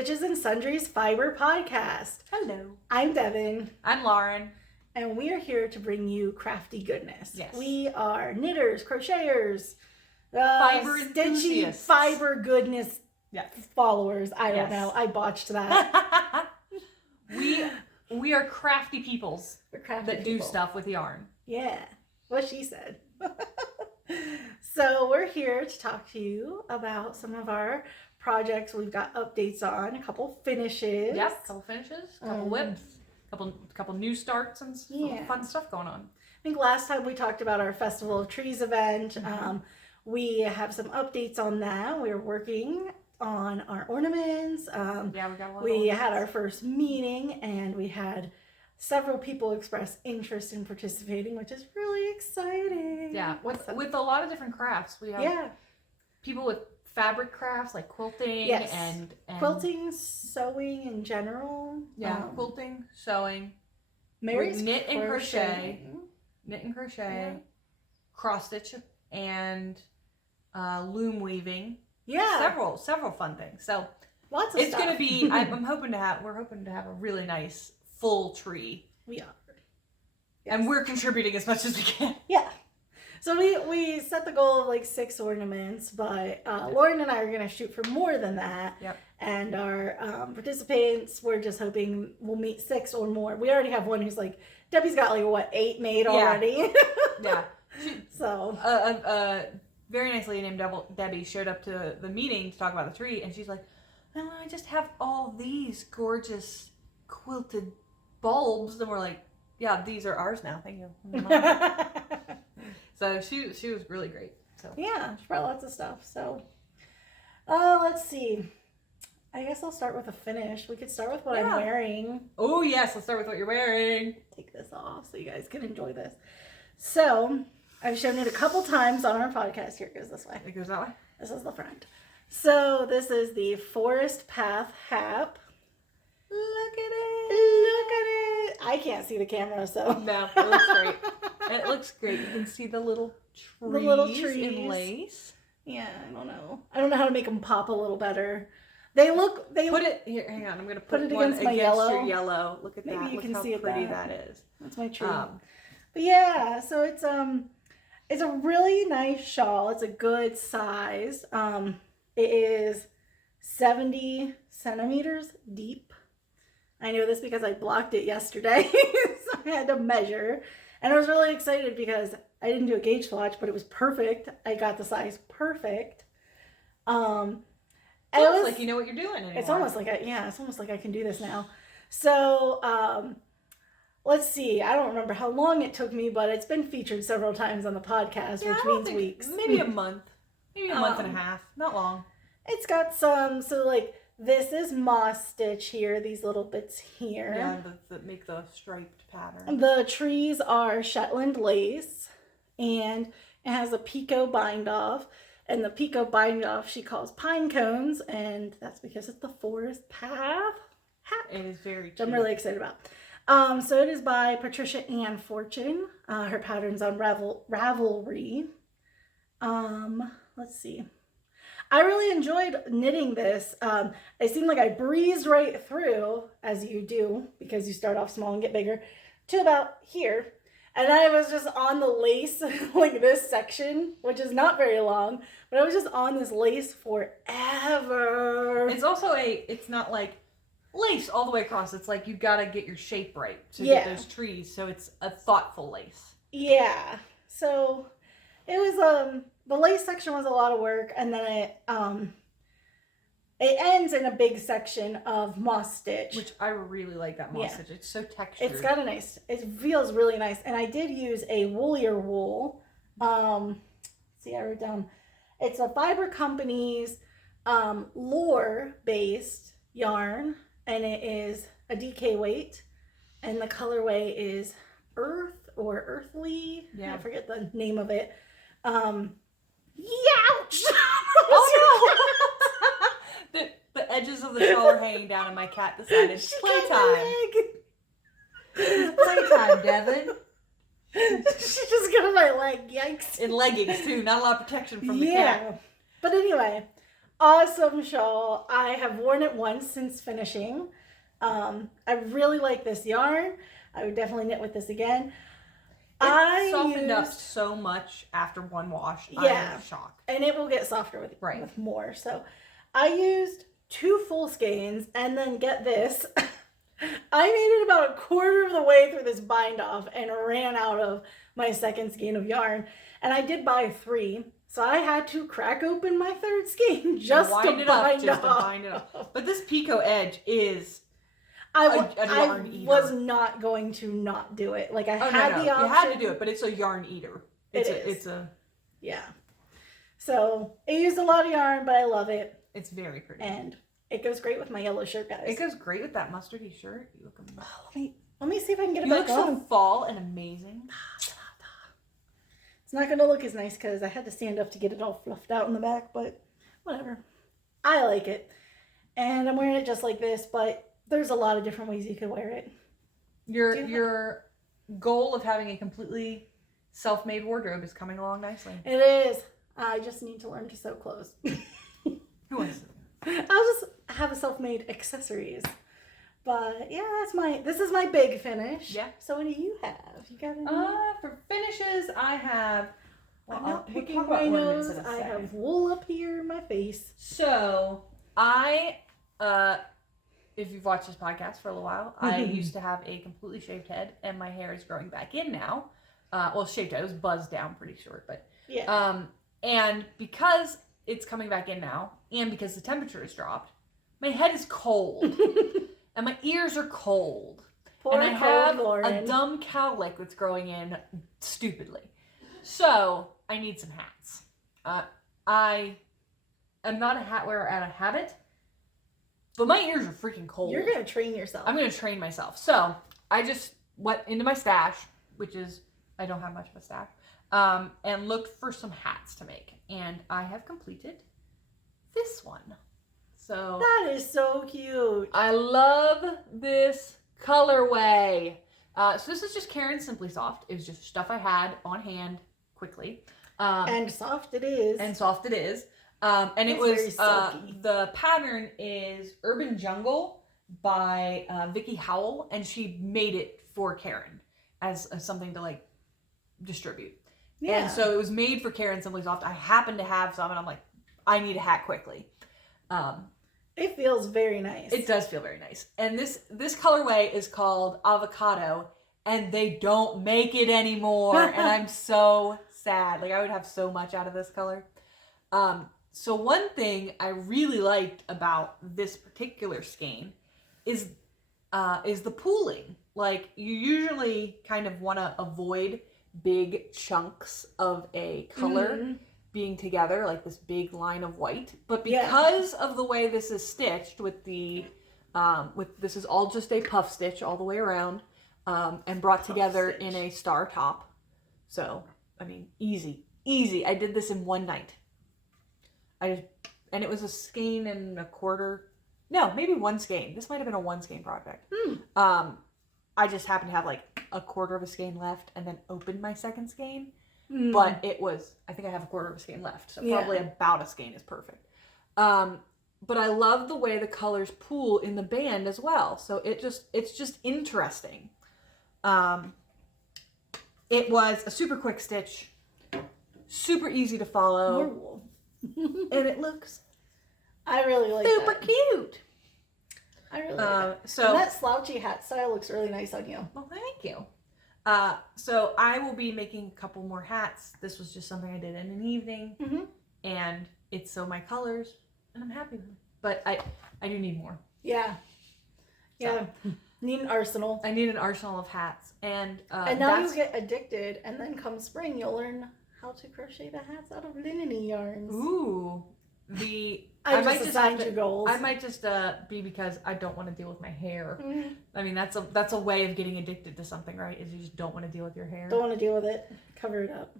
Stitches and Sundries Fiber Podcast. Hello. I'm Devynn. I'm Lauren. And we are here to bring you crafty goodness. Yes. We are knitters, crocheters, Fiber stitchy enthusiasts. fiber goodness Yes. followers. I don't Yes. know. I botched that. we are crafty peoples We're crafty that people. do stuff with yarn. Yeah. What she said. So we're here to talk to you about some of our projects. We've got updates on, a couple finishes. Yep. Couple finishes, couple whips, couple new starts, and Yeah. fun stuff going on. I think last time we talked about our Festival of Trees event. We have some updates on that. We're working on our ornaments. Yeah, we got a lot. We had our first meeting and we had several people express interest in participating, which is really exciting. Yeah, with a lot of different crafts. We have people with fabric crafts like quilting Yes. and Quilting, sewing in general. Yeah, quilting, sewing, Mary's knit and crochet, Yeah. cross stitch, and loom weaving. Yeah. Several fun things. So Lots of it's stuff. gonna be. we're hoping to have a really nice full tree. We are. And we're contributing as much as we can. Yeah. So we set the goal of like 6 ornaments, but Lauren and I are going to shoot for more than that. Yep. And our participants, we're just hoping we'll meet 6 or more. We already have one who's like, Debbie's got like, 8 made already? Yeah. So. Very nice lady named Debbie showed up to the meeting to talk about the tree, and she's like, "Oh, I just have all these gorgeous quilted bulbs," and we're like, "Yeah, these are ours now. Thank you." So she was really great. So Yeah, she brought lots of stuff. So let's see. I guess I'll start with a finish. We could start with what I'm wearing. Oh yes, let's start with what you're wearing. Take this off so you guys can enjoy this. So I've shown it a couple times on our podcast. Here it goes this way. It goes that way. This is the front. So this is the Forest Path Hap. Look at it. Look at it. I can't see the camera, so. No, it looks great. It looks great. You can see the little trees in lace. Yeah, I don't know. I don't know how to make them pop a little better. They put it here. Hang on, I'm gonna put it one against my your yellow. Look at Maybe that. you Look can how see it pretty that. that is. That's my tree. But yeah, so it's a really nice shawl. It's a good size. It is 70 centimeters deep. I know this because I blocked it yesterday, so I had to measure. And I was really excited because I didn't do a gauge swatch, but it was perfect. I got the size perfect. It's almost like you know what you're doing anymore. It's almost like I can do this now. So, let's see. I don't remember how long it took me, but it's been featured several times on the podcast, which means weeks. Maybe a month. Maybe a month and a half. Not long. It's got some, so like, this is moss stitch here, these little bits here. Yeah, that make the striped pattern. The trees are Shetland lace, and it has a picot bind off. And the picot bind off she calls pine cones, and that's because it's the Forest Path. It is very cute. Which I'm really excited about. So it is by Patricia Ann Fortune. Her pattern's on Ravelry. Let's see. I really enjoyed knitting this. It seemed like I breezed right through, as you do, because you start off small and get bigger, to about here. And I was just on the lace, like this section, which is not very long, but I was just on this lace forever. It's also it's not like lace all the way across. It's like you gotta get your shape right to get those trees. So it's a thoughtful lace. Yeah. So it was, the lace section was a lot of work, and then it ends in a big section of moss stitch. Which I really like that moss stitch. It's so textured. It's got it feels really nice. And I did use a woolier wool. See, I wrote down, it's a Fiber Company's Lore-based yarn, and it is a DK weight, and the colorway is Earth or Earthly. Yeah. I forget the name of it. Youch! Oh no! The edges of the shawl are hanging down, and my cat decided playtime. Playtime, Devynn. She just got my leg. Yikes! In leggings too. Not a lot of protection from the cat. But anyway, awesome shawl. I have worn it once since finishing. I really like this yarn. I would definitely knit with this again. It softened up so much after one wash. Yeah. I'm shocked. And it will get softer with more. So I used 2 full skeins, and then get this. I made it about a quarter of the way through this bind off and ran out of my second skein of yarn. And I did buy 3. So I had to crack open my 3rd skein just to bind it off. But this Pico edge is I yarn eater. was not going to not do it. Like I had the option. You had to do it, but it's a yarn eater. It's a yeah. So it used a lot of yarn, but I love it. It's very pretty. And it goes great with my yellow shirt, guys. It goes great with that mustardy shirt. You look amazing. Oh, let me see if I can get it you back on. You look so fall and amazing. It's not going to look as nice because I had to stand up to get it all fluffed out in the back, but whatever. I like it. And I'm wearing it just like this, but there's a lot of different ways you could wear it. Your goal of having a completely self-made wardrobe is coming along nicely. It is. I just need to learn to sew clothes. Who wants to? I'll just have a self-made accessories. But yeah, this is my big finish. Yeah. So what do you have? You got any? For finishes, I have. I'm not picking my nose. I have wool up here in my face. So if you've watched this podcast for a little while, I used to have a completely shaved head, and my hair is growing back in now. Well, shaved head, it was buzzed down pretty short, but yeah. And because it's coming back in now, and because the temperature has dropped, my head is cold, and my ears are cold, and I have a dumb cowlick that's growing in stupidly. So I need some hats. I am not a hat wearer out of habit. But my ears are freaking cold. You're going to train yourself. I'm going to train myself. So I just went into my stash, which is, I don't have much of a stash, and looked for some hats to make. And I have completed this one. So that is so cute. I love this colorway. So this is just Karen's Simply Soft. It was just stuff I had on hand quickly. And soft it is. And it was, the pattern is Urban Jungle by Vickie Howel, and she made it for Karen as something to like distribute. Yeah. And so it was made for Karen Simply Soft. I happened to have some, and I'm like, I need a hat quickly. It feels very nice. It does feel very nice. And this colorway is called Avocado, and they don't make it anymore. And I'm so sad. Like I would have so much out of this color. So one thing I really liked about this particular skein is the pooling. Like you usually kind of want to avoid big chunks of a color being together, like this big line of white. But because of the way this is stitched with this is all just a puff stitch all the way around, and brought together in a star top. So, I mean, easy. I did this in one night. And it was a skein and a quarter. No, maybe one skein. This might have been a one skein project. I just happened to have like a quarter of a skein left and then opened my second skein. But I think I have a quarter of a skein left. So probably about a skein is perfect. But I love the way the colors pool in the band as well. So it's just interesting. It was a super quick stitch. Super easy to follow. And it looks I really like super that. Cute. I really like it. So and that slouchy hat style looks really nice on you. Well, thank you. So I will be making a couple more hats. This was just something I did in an evening, and it's so my colors, and I'm happy with it. But I do need more. Yeah. Yeah. So, need an arsenal. I need an arsenal of hats, and now you get addicted, and then come spring you'll learn how to crochet the hats out of linen yarns. Ooh. I might just assigned you goals. I might just be because I don't want to deal with my hair. I mean, that's a way of getting addicted to something, right? Is you just don't want to deal with your hair. Don't want to deal with it. Cover it up.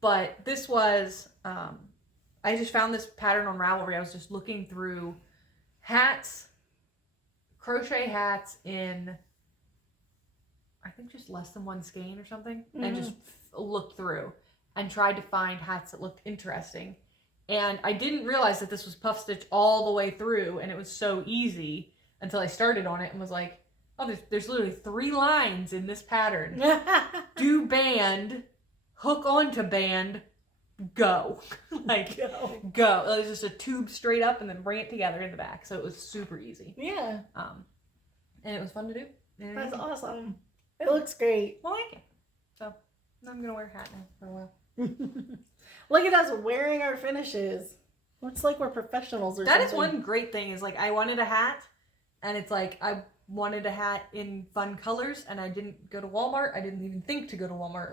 But this was, I just found this pattern on Ravelry. I was just looking through hats, crochet hats in, I think just less than one skein or something, and just looked through and tried to find hats that looked interesting. And I didn't realize that this was puff stitch all the way through, and it was so easy until I started on it and was like, oh, there's literally 3 lines in this pattern. Do band, hook onto band, go. Like, go. It was just a tube straight up and then bring it together in the back. So it was super easy. Yeah. And it was fun to do. That's awesome. It looks great. Well, thank you. So I'm going to wear a hat now for a while. Look at us wearing our finishes. Looks like we're professionals or something. That is one great thing is like I wanted a hat, and it's like I wanted a hat in fun colors, and I didn't go to Walmart. I didn't even think to go to Walmart,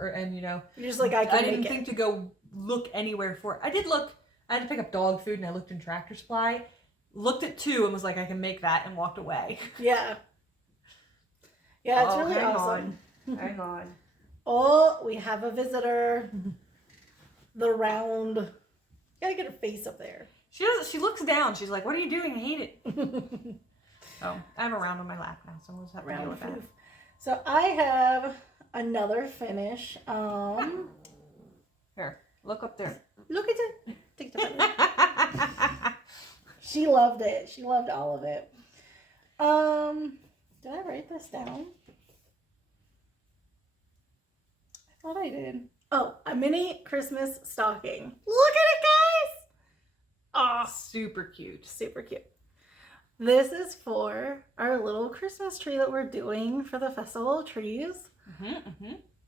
you're just like, I didn't think to go look anywhere for it. I did look. I had to pick up dog food, and I looked in Tractor Supply, looked at 2, and was like, I can make that, and walked away. Yeah. Yeah, it's really awesome. Hang on. Oh, we have a visitor. The round. You gotta get her face up there. She looks down. She's like, what are you doing? I hate it. Oh, I have a round on my lap now, so we'll just have to deal with that. So I have another finish. Here, look up there. Look at it. Take the button. She loved it. She loved all of it. Did I write this down? I thought I did. Oh, a mini Christmas stocking. Look at it, guys! Oh, super cute. Super cute. This is for our little Christmas tree that we're doing for the Festival of Trees.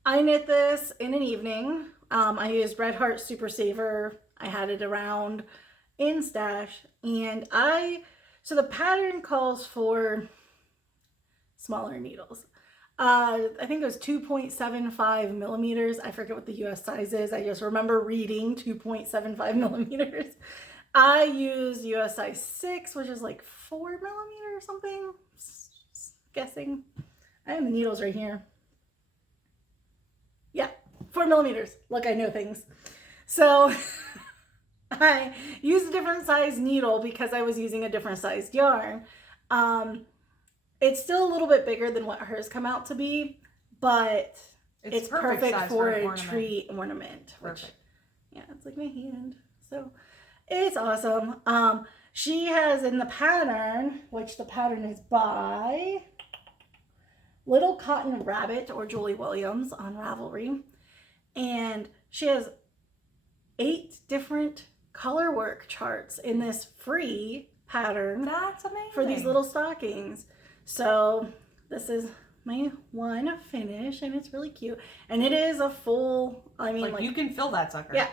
I knit this in an evening. I used Red Heart Super Saver. I had it around in stash. And so the pattern calls for smaller needles. I think it was 2.75 millimeters. I forget what the US size is. I just remember reading 2.75 millimeters. I use US size 6, which is like 4 millimeters or something. Just guessing. I have the needles right here. Yeah, 4 millimeters. Look, I know things. So I used a different size needle because I was using a different sized yarn. It's still a little bit bigger than what hers come out to be, but it's perfect for a tree ornament. Perfect. Yeah, it's like my hand. So it's awesome. She has in the pattern, which the pattern is by Little Cotton Rabbit or Julie Williams on Ravelry. And she has 8 different color work charts in this free pattern. That's amazing. For these little stockings. So this is my one finish, and it's really cute. And it is a full, like you can fill that sucker. Yeah.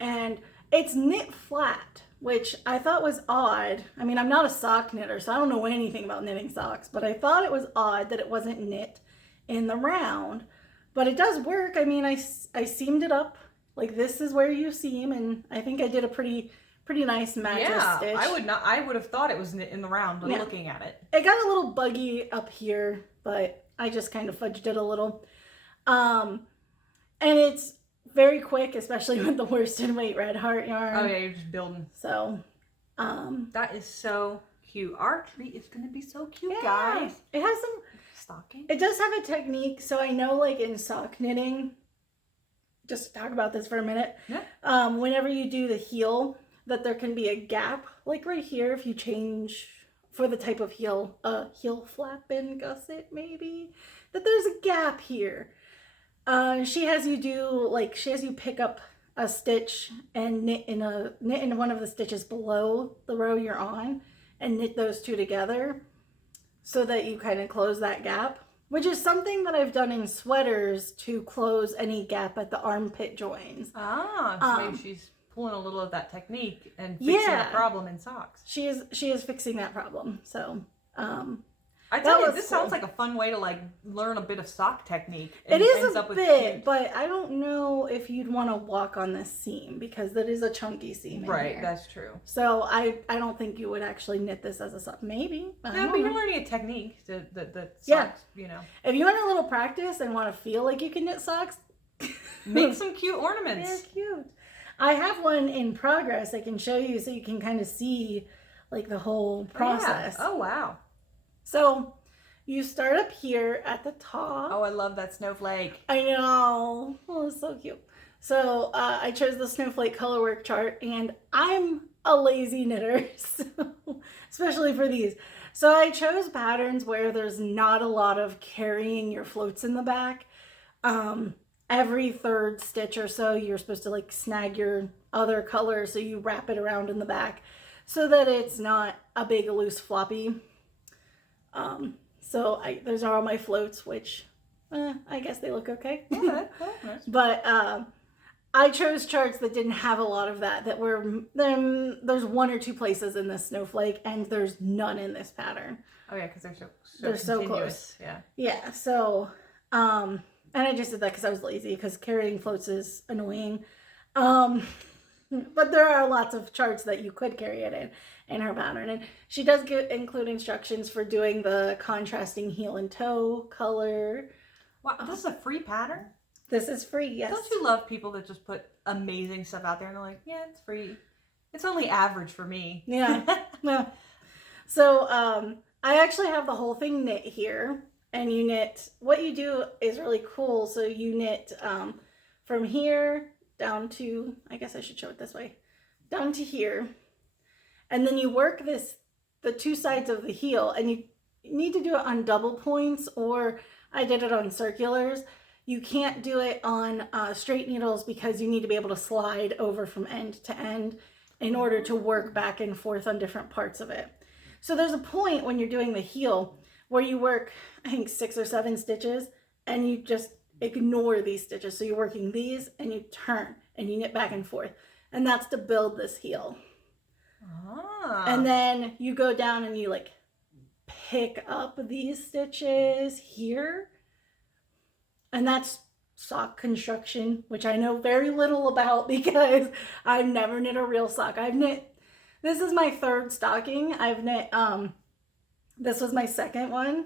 And it's knit flat, which I thought was odd. I mean, I'm not a sock knitter, so I don't know anything about knitting socks, but I thought it was odd that it wasn't knit in the round. But it does work. I mean, I seamed it up. Like, this is where you seam, and I think I did a pretty nice mattress stitch. I would have thought it was knit in the round looking at it. It got a little buggy up here, but I just kind of fudged it a little. And it's very quick, especially with the worsted weight Red Heart yarn. Oh yeah, you're just building. So, that is so cute. Our tree is going to be so cute, yeah. guys. It has some stocking. It does have a technique. So I know, like in sock knitting, just to talk about this for a minute. Yeah. Whenever you do the heel, that there can be a gap, like right here, if you change for the type of heel, heel flap and gusset maybe, that there's a gap here. She has you pick up a stitch and knit in one of the stitches below the row you're on, and knit those two together so that you kind of close that gap, which is something that I've done in sweaters to close any gap at the armpit joins. So maybe she's pulling a little of that technique and fixing the problem in socks. She is fixing that problem. So I tell you, this sounds like a fun way to like learn a bit of sock technique. It is a bit, but I don't know if you'd want to walk on this seam because that is a chunky seam. Right, that's true. So I don't think you would actually knit this as a sock. Maybe. No, but you're learning a technique that socks, you know. If you want a little practice and want to feel like you can knit socks, make some cute ornaments. They're cute. I have one in progress I can show you so you can kind of see like the whole process. Oh, wow. So you start up here at the top. Oh, I love that snowflake. I know. Oh, it's so cute. So I chose the Snowflake colorwork chart, and I'm a lazy knitter, so, especially for these. So I chose patterns where there's not a lot of carrying your floats in the back. Every third stitch or so, you're supposed to like snag your other color, so you wrap it around in the back so that it's not a big loose floppy. So those are all my floats, which I guess they look okay. Yeah, that's nice. But I chose charts that didn't have a lot of that were there's one or two places in this Snowflake, and there's none in this pattern. Oh yeah, because they're so close. Yeah. Yeah. So and I just did that because I was lazy, because carrying floats is annoying. But there are lots of charts that you could carry it in her pattern, and she does include instructions for doing the contrasting heel and toe color. Wow, this is a free pattern? This is free, yes. Don't you love people that just put amazing stuff out there and they're like, yeah, it's free. It's only average for me. Yeah. Yeah. So I actually have the whole thing knit here, and you knit, what you do is really cool. So you knit from here down to, I guess I should show it this way, down to here. And then you work the two sides of the heel, and you need to do it on double points, or I did it on circulars. You can't do it on straight needles because you need to be able to slide over from end to end in order to work back and forth on different parts of it. So there's a point when you're doing the heel where you work, I think 6 or 7 stitches, and you just ignore these stitches. So you're working these, and you turn and you knit back and forth. And that's to build this heel. Ah. And then you go down and you like pick up these stitches here. And that's sock construction, which I know very little about because I've never knit a real sock. This is my 3rd stocking. I've knit, this was my 2nd one.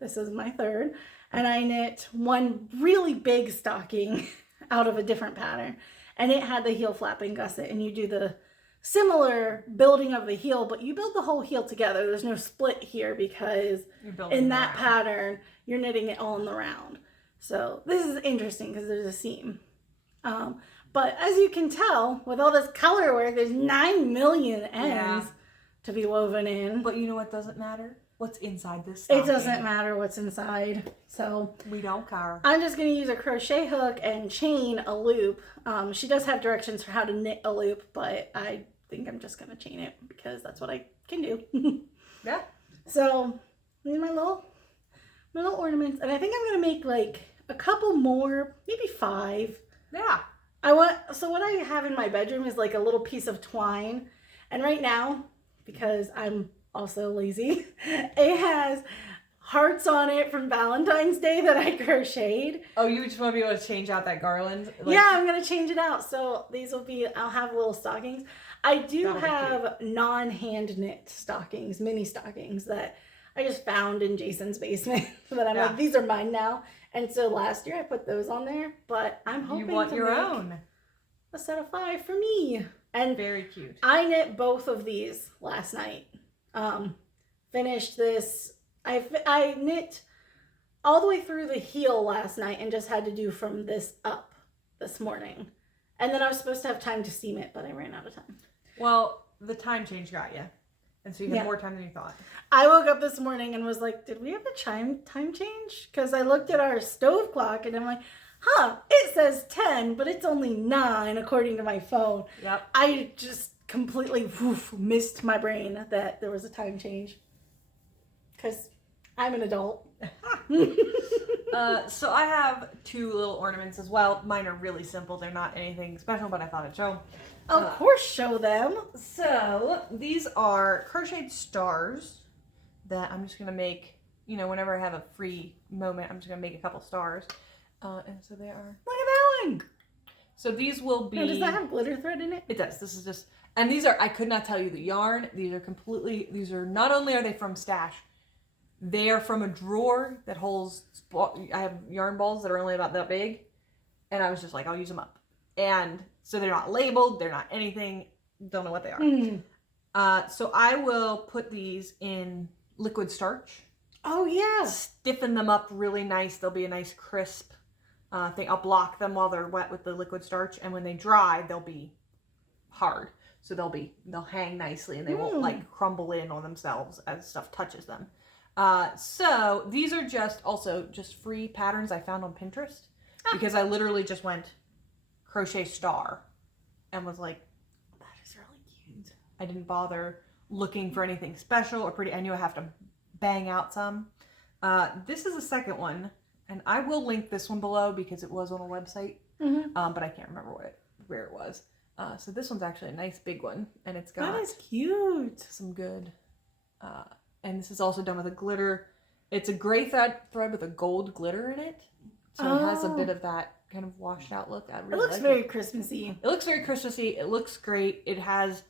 This is my 3rd. And I knit one really big stocking out of a different pattern. And it had the heel flapping gusset, and you do the similar building of the heel, but you build the whole heel together. There's no split here because in that pattern, you're knitting it all in the round. So this is interesting because there's a seam. But as you can tell, with all this color work, there's 9 million ends to be woven in. But you know what doesn't matter? What's inside this stocking. It doesn't matter what's inside. So we don't care. I'm just going to use a crochet hook and chain a loop. She does have directions for how to knit a loop, but I think I'm just going to chain it because that's what I can do. Yeah. So these are my little ornaments, and I think I'm going to make like a couple more, maybe 5. Yeah. So what I have in my bedroom is like a little piece of twine, and right now, because I'm also lazy, it has hearts on it from Valentine's Day that I crocheted. Oh, you just want to be able to change out that garland? Yeah, I'm going to change it out. So these will be, I'll have little stockings. I do have non-hand knit stockings, mini stockings that I just found in Jason's basement that I'm like, these are mine now. And so last year I put those on there, but I'm hoping you want to your make own a set of 5 for me. And very cute. I knit both of these last night. Finished this. I knit all the way through the heel last night and just had to do from this up this morning. And then I was supposed to have time to seam it, but I ran out of time. Well, the time change got you. And so you had more time than you thought. I woke up this morning and was like, did we have a time change? Because I looked at our stove clock and I'm like, it says 10, but it's only 9 according to my phone. Yep. I just completely missed my brain that there was a time change. Because I'm an adult. So I have 2 little ornaments as well. Mine are really simple. They're not anything special, but I thought I'd show them. Of course, show them. So these are crocheted stars that I'm just going to make, whenever I have a free moment, I'm just going to make a couple stars. And so they are. Look at that one. So these will be. Now, does that have glitter thread in it? It does. This is just, and these are, I could not tell you the yarn. These are not only are they from Stash, they are from a drawer that holds, I have yarn balls that are only about that big. And I was just like, I'll use them up. And so they're not labeled. They're not anything. Don't know what they are. So I will put these in liquid starch. Oh, yeah. Stiffen them up really nice. They'll be a nice crisp thing. I'll block them while they're wet with the liquid starch, and when they dry, they'll be hard. So they'll hang nicely, and they won't like crumble in on themselves as stuff touches them. So these are just free patterns I found on Pinterest because I literally just went crochet star and was like, that is really cute. I didn't bother looking for anything special or pretty. I knew I have to bang out some. This is the second one, and I will link this one below because it was on a website, but I can't remember where it was. So this one's actually a nice big one, and it's got that is cute. Some good. And this is also done with a glitter. It's a gray thread with a gold glitter in it, so it has a bit of that kind of washed out look. I really it looks like very Christmassy. It looks very Christmassy. It looks great. It has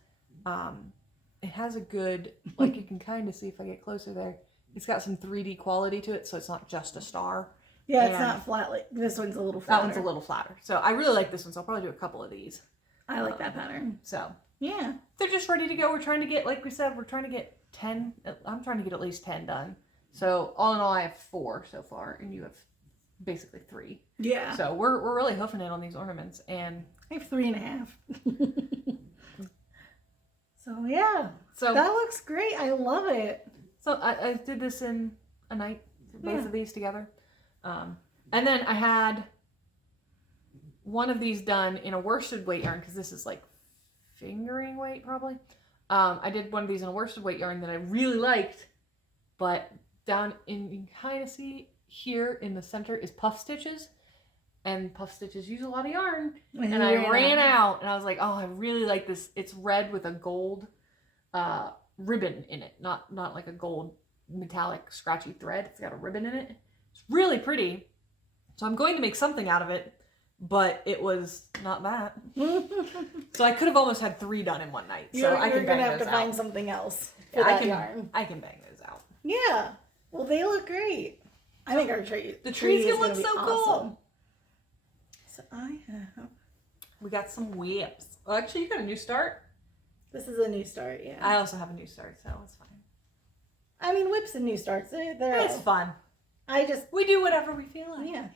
a good, like you can kind of see if I get closer there. It's got some 3D quality to it, so it's not just a star. Yeah, it's not flat. Like this one's a little flatter. That one's a little flatter. So I really like this one, so I'll probably do a couple of these. I like that pattern. So yeah, they're just ready to go. We're trying to get, like we said, 10. I'm trying to get at least 10 done. So all in all, I have 4 so far, and you have basically 3. Yeah. So we're really hoofing it on these ornaments, and I have 3.5. So yeah. So that looks great. I love it. So I did this in a night, both of these together. And then I had one of these done in a worsted weight yarn, because this is like fingering weight probably. I did one of these in a worsted weight yarn that I really liked, but down in, you can kind of see here in the center is puff stitches, and puff stitches use a lot of yarn, and I ran out, and I was like, oh, I really like this. It's red with a gold ribbon in it, not like a gold metallic scratchy thread. It's got a ribbon in it. It's really pretty, so I'm going to make something out of it, but it was not that. So I could have almost had 3 done in one night. So I can bang those out. You're going to have to find something else for that yarn. I can bang those out. Yeah. Well, they look great. I think our tree. The tree's going to look so cool. So we got some whips. Well, actually, you got a new start. This is a new start, yeah. I also have a new start, so it's fine. I mean, whips and new starts, it's fun. We do whatever we feel like. Yeah.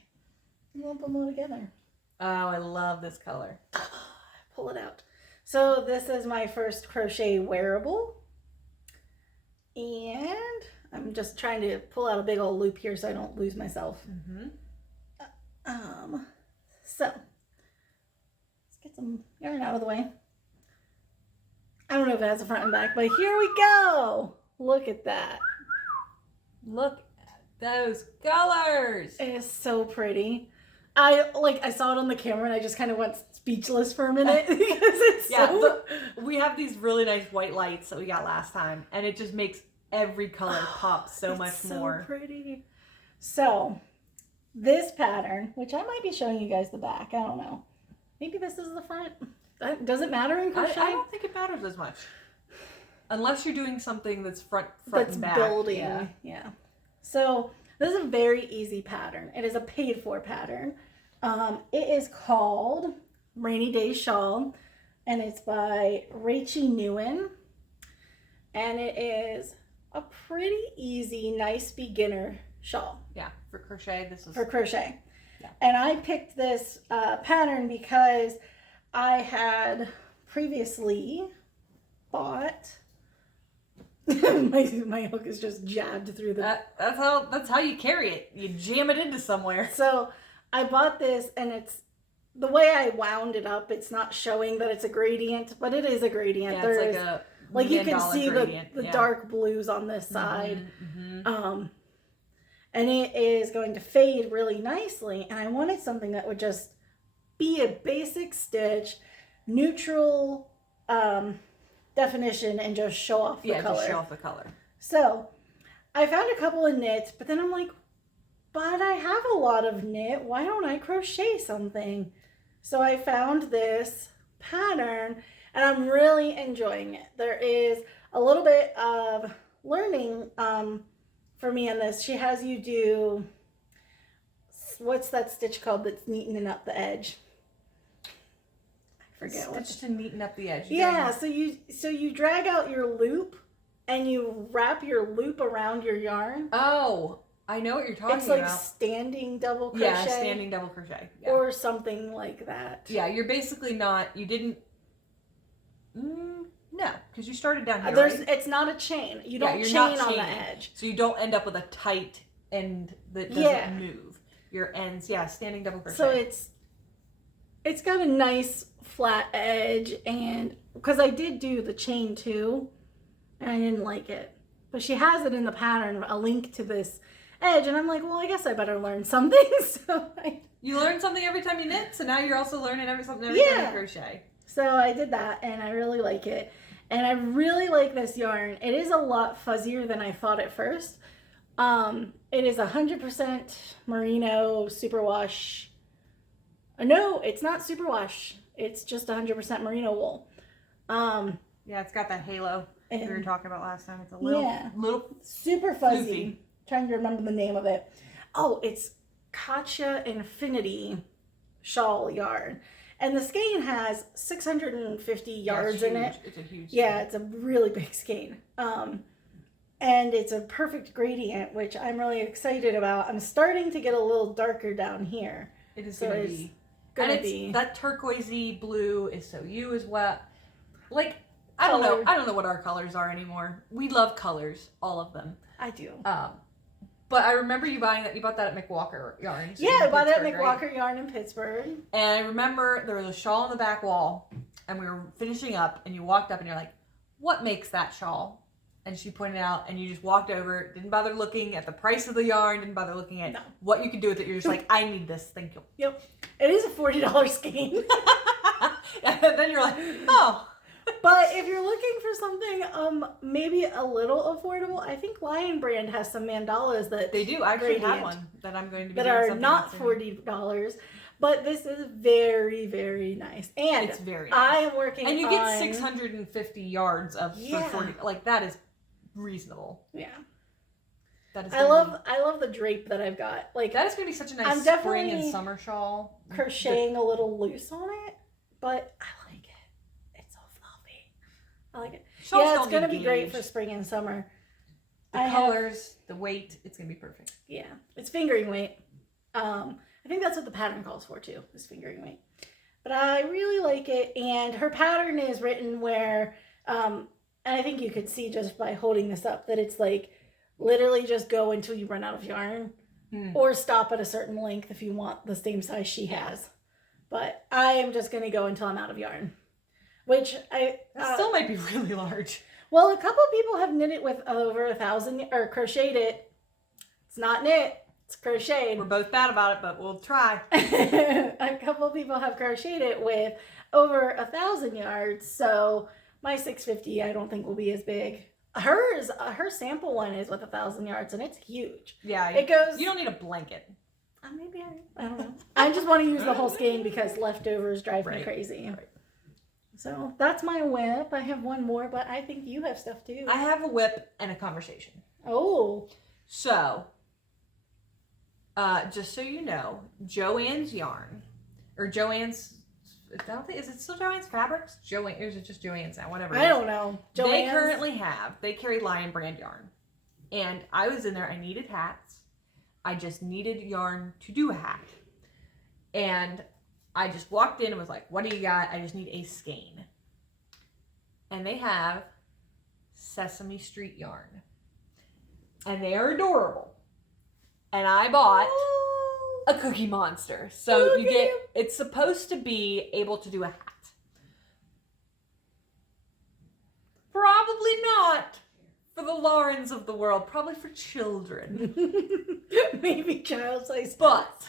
Lump them all together. Oh, I love this color. Pull it out. So this is my first crochet wearable. And I'm just trying to pull out a big old loop here so I don't lose myself. So let's get some yarn out of the way. I don't know if it has a front and back, but here we go. Look at that. Look at those colors. It is so pretty. I saw it on the camera and I just kind of went speechless for a minute because it's we have these really nice white lights that we got last time, and it just makes every color pop so much more. So pretty. So this pattern, which I might be showing you guys the back, I don't know. Maybe this is the front. That doesn't matter in crochet. I don't think it matters as much, unless you're doing something that's front that's and back. Building. Yeah. So this is a very easy pattern. It is a paid for pattern. It is called Rainy Day Shawl, and it's by Rachy Newin, and it is a pretty easy, nice beginner shawl. Yeah, for crochet. This is for crochet. Yeah. And I picked this pattern because I had previously bought. my hook is just jabbed through the. That's how you carry it. You jam it into somewhere. So I bought this, and it's the way I wound it up. It's not showing that it's a gradient, but it is a gradient. Yeah, There it's is, like you can see gradient. the dark blues on this side. And it is going to fade really nicely. And I wanted something that would just be a basic stitch, neutral definition, and just show off the color. Yeah, just show off the color. So I found a couple of knits, but then I'm like, but I have a lot of knit. Why don't I crochet something? So I found this pattern, and I'm really enjoying it. There is a little bit of learning for me on this. She has you do, what's that stitch called that's neatening up the edge? I forget what. Stitch to neaten up the edge. Yeah, so you drag out your loop and you wrap your loop around your yarn. Oh, I know what you're talking It's like about. standing double crochet. Yeah, standing double crochet. Yeah. Or something like that. Yeah, you're basically not, you didn't, no, because you started down here, There's, right? It's not a chain. You don't you're chain not on the chaining. edge. So you don't end up with a tight end that doesn't move. Your ends, standing double crochet. So it's got a nice flat edge, and because I did do the chain too, and I didn't like it. But she has it in the pattern, a link to this edge, and I'm like, well, I guess I better learn something. You learn something every time you knit, so now you're also learning something every time you crochet. So I did that, and I really like it. And I really like this yarn. It is a lot fuzzier than I thought at first. It is 100% merino superwash. No, it's not superwash. It's just 100% merino wool. Yeah, it's got that halo we were talking about last time. It's a little super fuzzy. floofy. Trying to remember the name of it. Oh, it's Katia Infinity Shawl yarn. And the skein has 650 yards in it. It's a huge skein. Yeah, it's a really big skein. And it's a perfect gradient, which I'm really excited about. I'm starting to get a little darker down here. It is so going to be. That turquoisey blue is so you as well. Like, I don't know what our colors are anymore. We love colors, all of them. I do. But I remember you bought that at McWalker Yarns. Yeah, I bought it at McWalker Yarn in Pittsburgh. And I remember there was a shawl on the back wall, and we were finishing up, and you walked up, and you're like, what makes that shawl? And she pointed out, and you just walked over, didn't bother looking at the price of the yarn, didn't bother looking at what you could do with it. You're just like, I need this, thank you. Yep. It is a $40 skein. And then you're like, oh. But if you're looking for something maybe a little affordable, I think Lion Brand has some mandalas that they do. I actually have one that I'm going to be that doing are not $40, but this is very, very nice. And it's very nice. I am working and you get 650 yards of for 40. Like, that is reasonable. Yeah. That is I love the drape that I've got. Like, that is going to be such a nice spring and summer shawl. Crocheting a little loose on it, but I like it. It's so fluffy. I like it. Shawls yeah, it's going to be great for spring and summer. The colors, the weight, it's going to be perfect. Yeah. It's fingering weight. I think that's what the pattern calls for too, is fingering weight. But I really like it, and her pattern is written where, and I think you could see just by holding this up that it's like literally just go until you run out of yarn, or stop at a certain length if you want the same size she has. But I am just going to go until I'm out of yarn, which that still might be really large. Well, a couple people have knit it with over 1,000 or crocheted it. It's not knit. It's crocheted. We're both bad about it, but we'll try. A couple people have crocheted it with over 1,000 yards, so my 650 I don't think will be as big. Her sample one is with 1,000 yards, and it's huge. Yeah, it goes. You don't need a blanket. Maybe I don't know. I just want to use the whole skein because leftovers drive me crazy. Right. So that's my whip. I have one more, but I think you have stuff too. I have a whip and a conversation. Oh. So, just so you know, Joann's yarn, or Joann's, I don't think, is it still Joann's Fabrics? Or is it just Joann's now? Whatever. I don't know. They carry Lion Brand yarn. And I was in there, I needed hats. I just needed yarn to do a hat. And I just walked in and was like, what do you got? I just need a skein. And they have Sesame Street yarn. And they are adorable. And I bought a Cookie Monster. So it's supposed to be able to do a hat. Probably not for the Laurens of the world. Probably for children. Maybe child size. But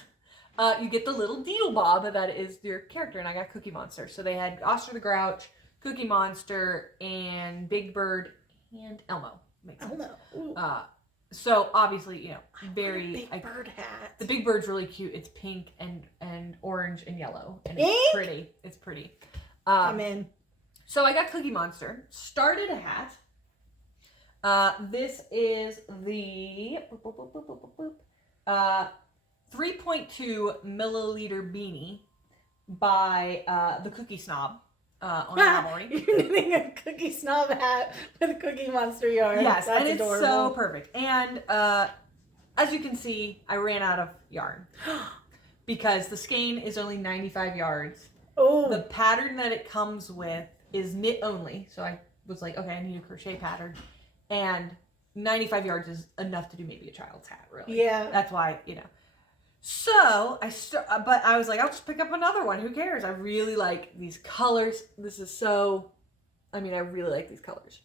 you get the little Deedle Bob that is your character. And I got Cookie Monster. So they had Oscar the Grouch, Cookie Monster, and Big Bird, and Elmo. Makes sense. Elmo. So obviously, very big bird hat. The Big Bird's really cute. It's pink and orange and yellow, and it's pretty. It's pretty. I'm in. So I got Cookie Monster. Started a hat. This is the 3.2 milliliter beanie by the Cookie Snob. On Ravelry. You're knitting a Cookie Snob hat with a Cookie Monster yarn. Yes, that's and adorable. It's so perfect. And as you can see, I ran out of yarn because the skein is only 95 yards. Oh. The pattern that it comes with is knit only. So I was like, okay, I need a crochet pattern. And 95 yards is enough to do maybe a child's hat, really. Yeah. That's why, you know. So but I was like, I'll just pick up another one. Who cares? I really like these colors. This is so, I really like these colors.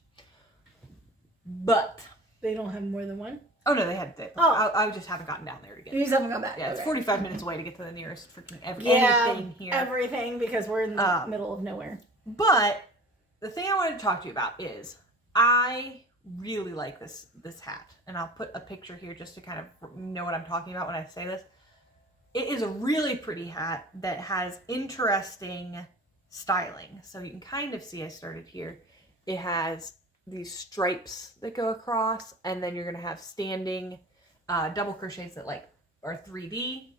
But they don't have more than one? Oh no, they had. I just haven't gotten down there again. You just haven't gone back. Yeah, it's 45 minutes away to get to the nearest freaking anything here. Everything, because we're in the middle of nowhere. But the thing I wanted to talk to you about is I really like this hat, and I'll put a picture here just to kind of know what I'm talking about when I say this. It is a really pretty hat that has interesting styling. So you can kind of see, I started here. It has these stripes that go across, and then you're going to have standing double crochets that like are 3D.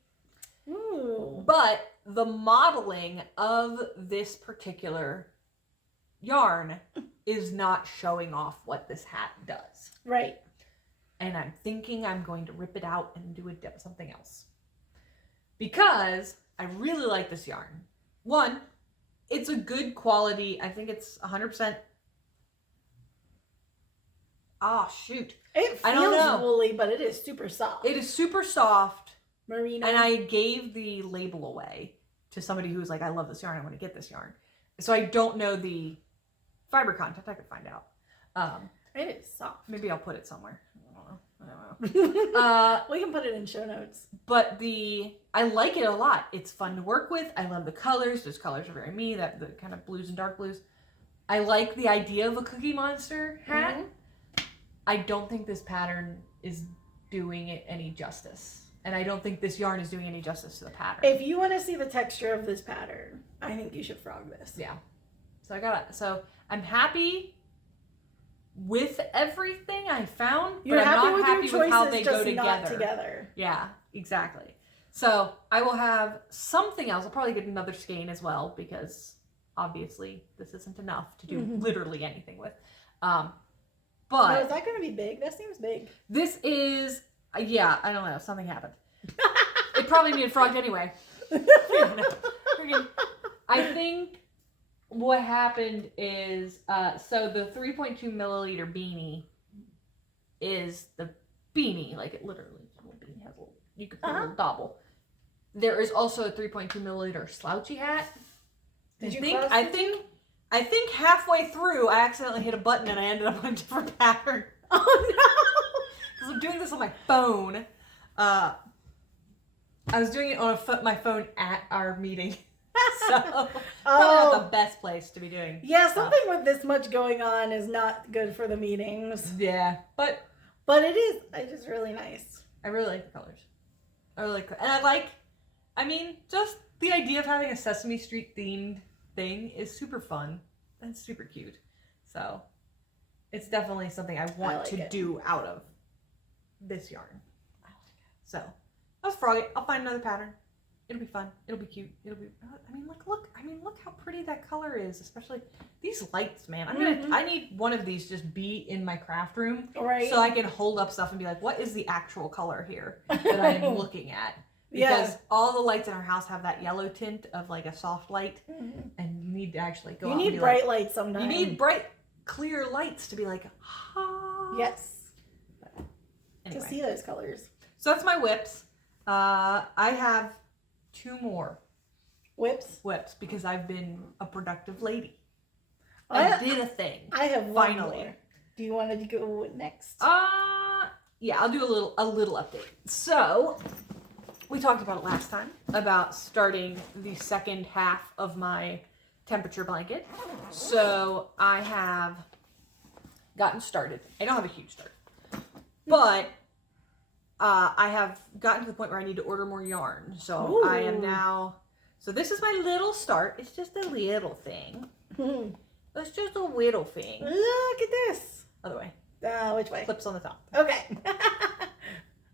Ooh. But the modeling of this particular yarn is not showing off what this hat does. Right. And I'm thinking I'm going to rip it out and do something else. Because I really like this yarn. One, it's a good quality. I think it's 100%. Ah, shoot. It feels woolly, but it is super soft. It is super soft. Merino. And I gave the label away to somebody who was like, I love this yarn. I want to get this yarn. So I don't know the fiber content. I could find out. It is soft. Maybe I'll put it somewhere. I don't know. We can put it in show notes. But I like it a lot. It's fun to work with. I love the colors. Those colors are very me. The kind of blues and dark blues. I like the idea of a Cookie Monster hat. Mm-hmm. I don't think this pattern is doing it any justice. And I don't think this yarn is doing any justice to the pattern. If you want to see the texture of this pattern, I think you should frog this. Yeah. So I'm happy with everything I found, but I'm not happy with how they go together. Yeah, exactly. So I will have something else. I'll probably get another skein as well, because obviously this isn't enough to do literally anything with. But now, is that going to be big? That seems big. This is, I don't know. Something happened. It probably needed frogged anyway. I think what happened is, so the 3.2 milliliter beanie is the beanie, like it literally, beanie has you could put a little double. There is also a 3.2 milliliter slouchy hat. I think halfway through I accidentally hit a button and I ended up on a different pattern. Oh no! Because I'm doing this on my phone. I was doing it on my phone at our meeting. So, probably not the best place to be doing. Yeah, something with this much going on is not good for the meetings. Yeah, but it is really nice. I really like the colors. I really like, and just the idea of having a Sesame Street themed thing is super fun and super cute. So, it's definitely something I want to do out of this yarn. I like it. So, I'll frog it. I'll find another pattern. It'll be fun. It'll be cute. It'll be. Look how pretty that color is. Especially these lights, man. I need one of these just be in my craft room, right? So I can hold up stuff and be like, what is the actual color here that I'm looking at? Because all the lights in our house have that yellow tint of like a soft light, and you need to actually go. You need bright lights sometimes. You need bright, clear lights to be like, ah. Yes. But anyway. To see those colors. So that's my whips. I have 2 more whips because I've been a productive lady. I did a thing. I have one more. Do you want to go next? Yeah, I'll do a little update. So we talked about it last time about starting the second half of my temperature blanket. So I have gotten started. I don't have a huge start, but I have gotten to the point where I need to order more yarn. So I am now, so this is my little start. It's just a little thing. It's just a little thing. Look at this. Other way. Which way? Clips on the top. Okay.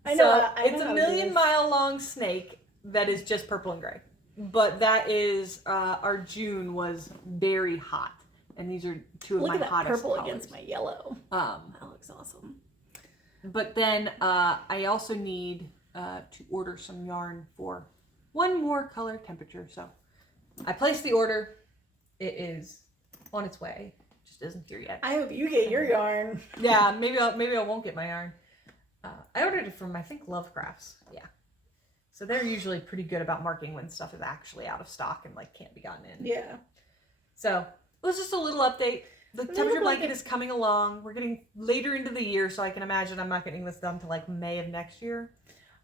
It's a 1,000,000-mile long snake that is just purple and gray. But that is, our June was very hot. And these are 2 of my hottest colors. Look at that purple against my yellow. That looks awesome. But then I also need to order some yarn for one more color temperature. So I placed the order. It is on its way. Just isn't here yet. I hope you get your yarn. Yeah, maybe I won't get my yarn. I ordered it from, I think, Lovecrafts. Yeah. So they're usually pretty good about marking when stuff is actually out of stock and like can't be gotten in. Yeah. So it was just a little update. The temperature blanket is coming along. We're getting later into the year, so I can imagine I'm not getting this done till like May of next year.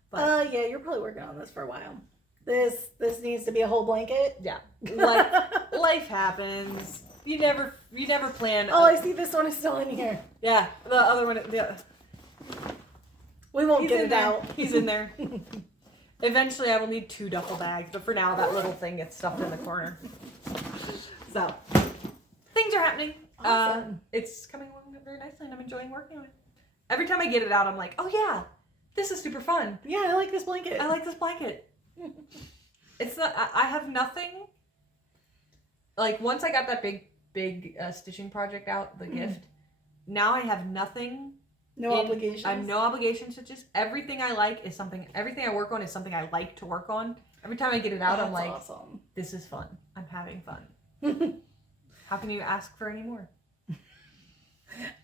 But yeah, you're probably working on this for a while. This needs to be a whole blanket. yeah, life happens. You never plan. Oh, I see this one is still in here. Yeah, the other one. We won't get it out. He's in there. Eventually, I will need 2 duffel bags, but for now, that little thing gets stuffed in the corner. So things are happening. Awesome. It's coming along very nicely, and I'm enjoying working on it. Every time I get it out, I'm like, oh yeah, this is super fun. Yeah, I like this blanket. I like this blanket. It's not. I have nothing. Like once I got that big stitching project out, the gift. Now I have nothing. No obligations. I have no obligations to just everything I like is something. Everything I work on is something I like to work on. Every time I get it out, I'm like, awesome. This is fun. I'm having fun. How can you ask for any more?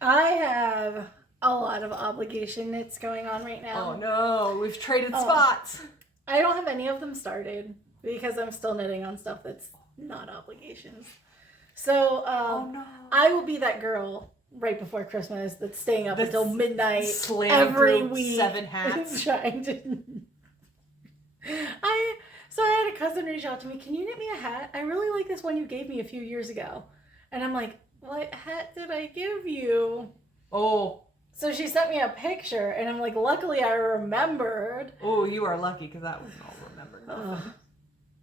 I have a lot of obligation knits going on right now. Oh no, we've traded spots. I don't have any of them started because I'm still knitting on stuff that's not obligations. So oh no. I will be that girl right before Christmas that's staying up until midnight every week. 7 hats. Trying to. So I had a cousin reach out to me. Can you knit me a hat? I really like this one you gave me a few years ago. And I'm like, what hat did I give you? Oh. So she sent me a picture, and I'm like, luckily I remembered. Oh, you are lucky because that wasn't all remembered.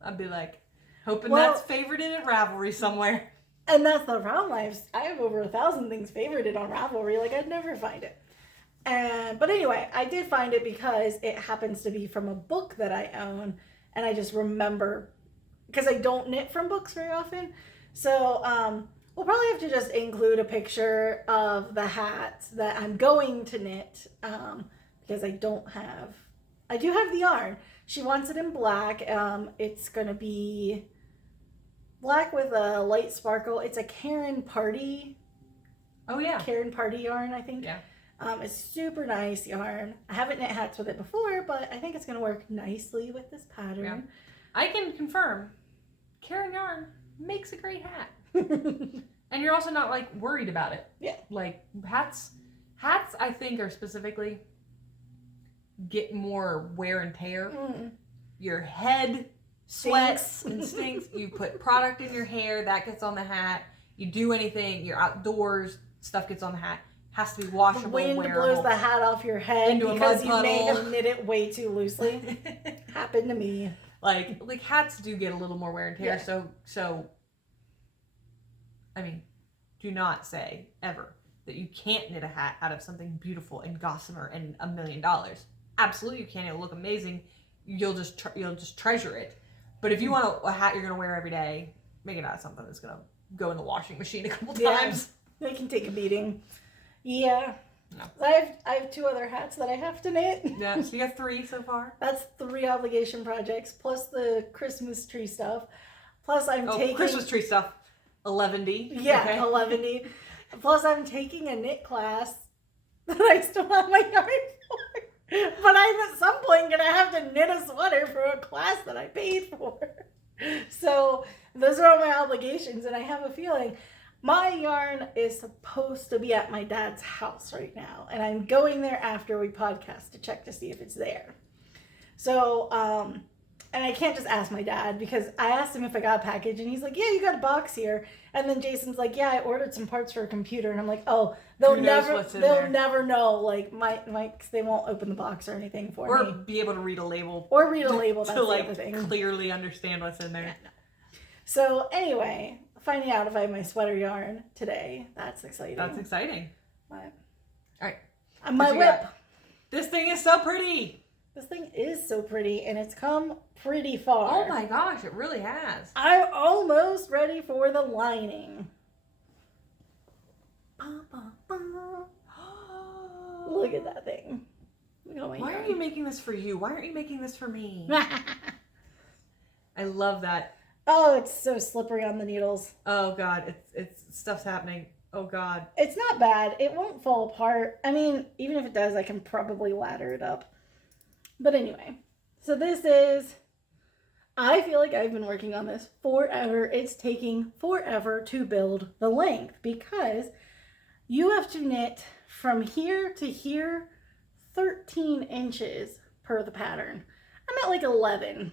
I'd be like, hoping that's favorited at Ravelry somewhere. And that's the problem. I have over 1,000 things favorited on Ravelry. Like, I'd never find it. But anyway, I did find it because it happens to be from a book that I own. And I just remember, because I don't knit from books very often. So we'll probably have to just include a picture of the hat that I'm going to knit. Because I do have the yarn. She wants it in black. It's going to be black with a light sparkle. It's a Karen Party. Oh yeah. Karen Party yarn, I think. Yeah. It's super nice yarn. I haven't knit hats with it before, but I think it's going to work nicely with this pattern. Yeah. I can confirm, Karen yarn makes a great hat. And you're also not like worried about it. Yeah. Like hats I think are specifically get more wear and tear. Your head sweats and stinks. You put product in your hair, that gets on the hat. You do anything, you're outdoors, stuff gets on the hat. Has to be washable, the wind wearable. blows the hat off your head into because a you may puddle. have knit it way too loosely. Happened to me. Like hats do get a little more wear and tear. Yeah. So I mean, do not say ever that you can't knit a hat out of something beautiful and gossamer and $1 million. Absolutely, you can. It'll look amazing. You'll just treasure it. But if you want a hat you're gonna wear every day, make it out of something that's gonna go in the washing machine a couple times. They can take a beating. Yeah. No. I have 2 other hats that I have to knit. Yeah, so you got 3 so far. That's 3 obligation projects plus the Christmas tree stuff. Plus I'm taking Christmas tree stuff. 11D. Yeah, okay. 11D. Plus I'm taking a knit class that I still have my yarn for. But I'm at some point gonna have to knit a sweater for a class that I paid for. So those are all my obligations, and I have a feeling my yarn is supposed to be at my dad's house right now, and I'm going there after we podcast to check to see if it's there. So, and I can't just ask my dad because I asked him if I got a package, and he's like, yeah, you got a box here. And then Jason's like, yeah, I ordered some parts for a computer. And I'm like, oh, they'll never know. Like, they won't open the box or anything for me. Or be able to read a label. That's to the like other thing. clearly understand what's in there. Yeah, no. So anyway, finding out if I have my sweater yarn today, that's exciting. That's exciting. But, all right. And my whip. Got? This thing is so pretty. This thing is so pretty, and it's come pretty far. Oh my gosh, it really has. I'm almost ready for the lining. Look at that thing. Look at my Why yarn. are you making this for you? Why aren't you making this for me? I love that. Oh, it's so slippery on the needles. Oh God, it's stuff's happening. Oh God. It's not bad. It won't fall apart. I mean, even if it does, I can probably ladder it up. But anyway, so this is, I feel like I've been working on this forever. It's taking forever to build the length because you have to knit from here to here 13 inches per the pattern. I'm at like 11.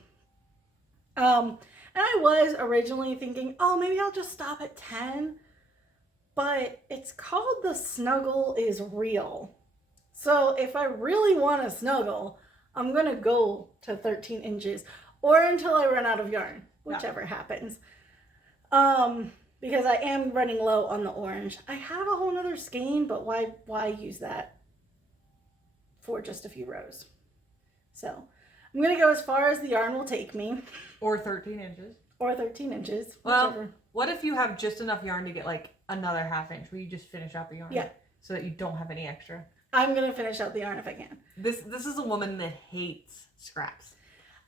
And I was originally thinking, oh, maybe I'll just stop at 10. But it's called the Snuggle is Real. So if I really want to snuggle, I'm going to go to 13 inches or until I run out of yarn, whichever happens. Because I am running low on the orange. I have a whole nother skein, but why use that for just a few rows? So I'm going to go as far as the yarn will take me. Or 13 inches. Or 13 inches. Well, whichever. what if you have just enough yarn to get like another half inch where you just finish out the yarn? Yeah. So that you don't have any extra. I'm going to finish out the yarn if I can. This is a woman that hates scraps.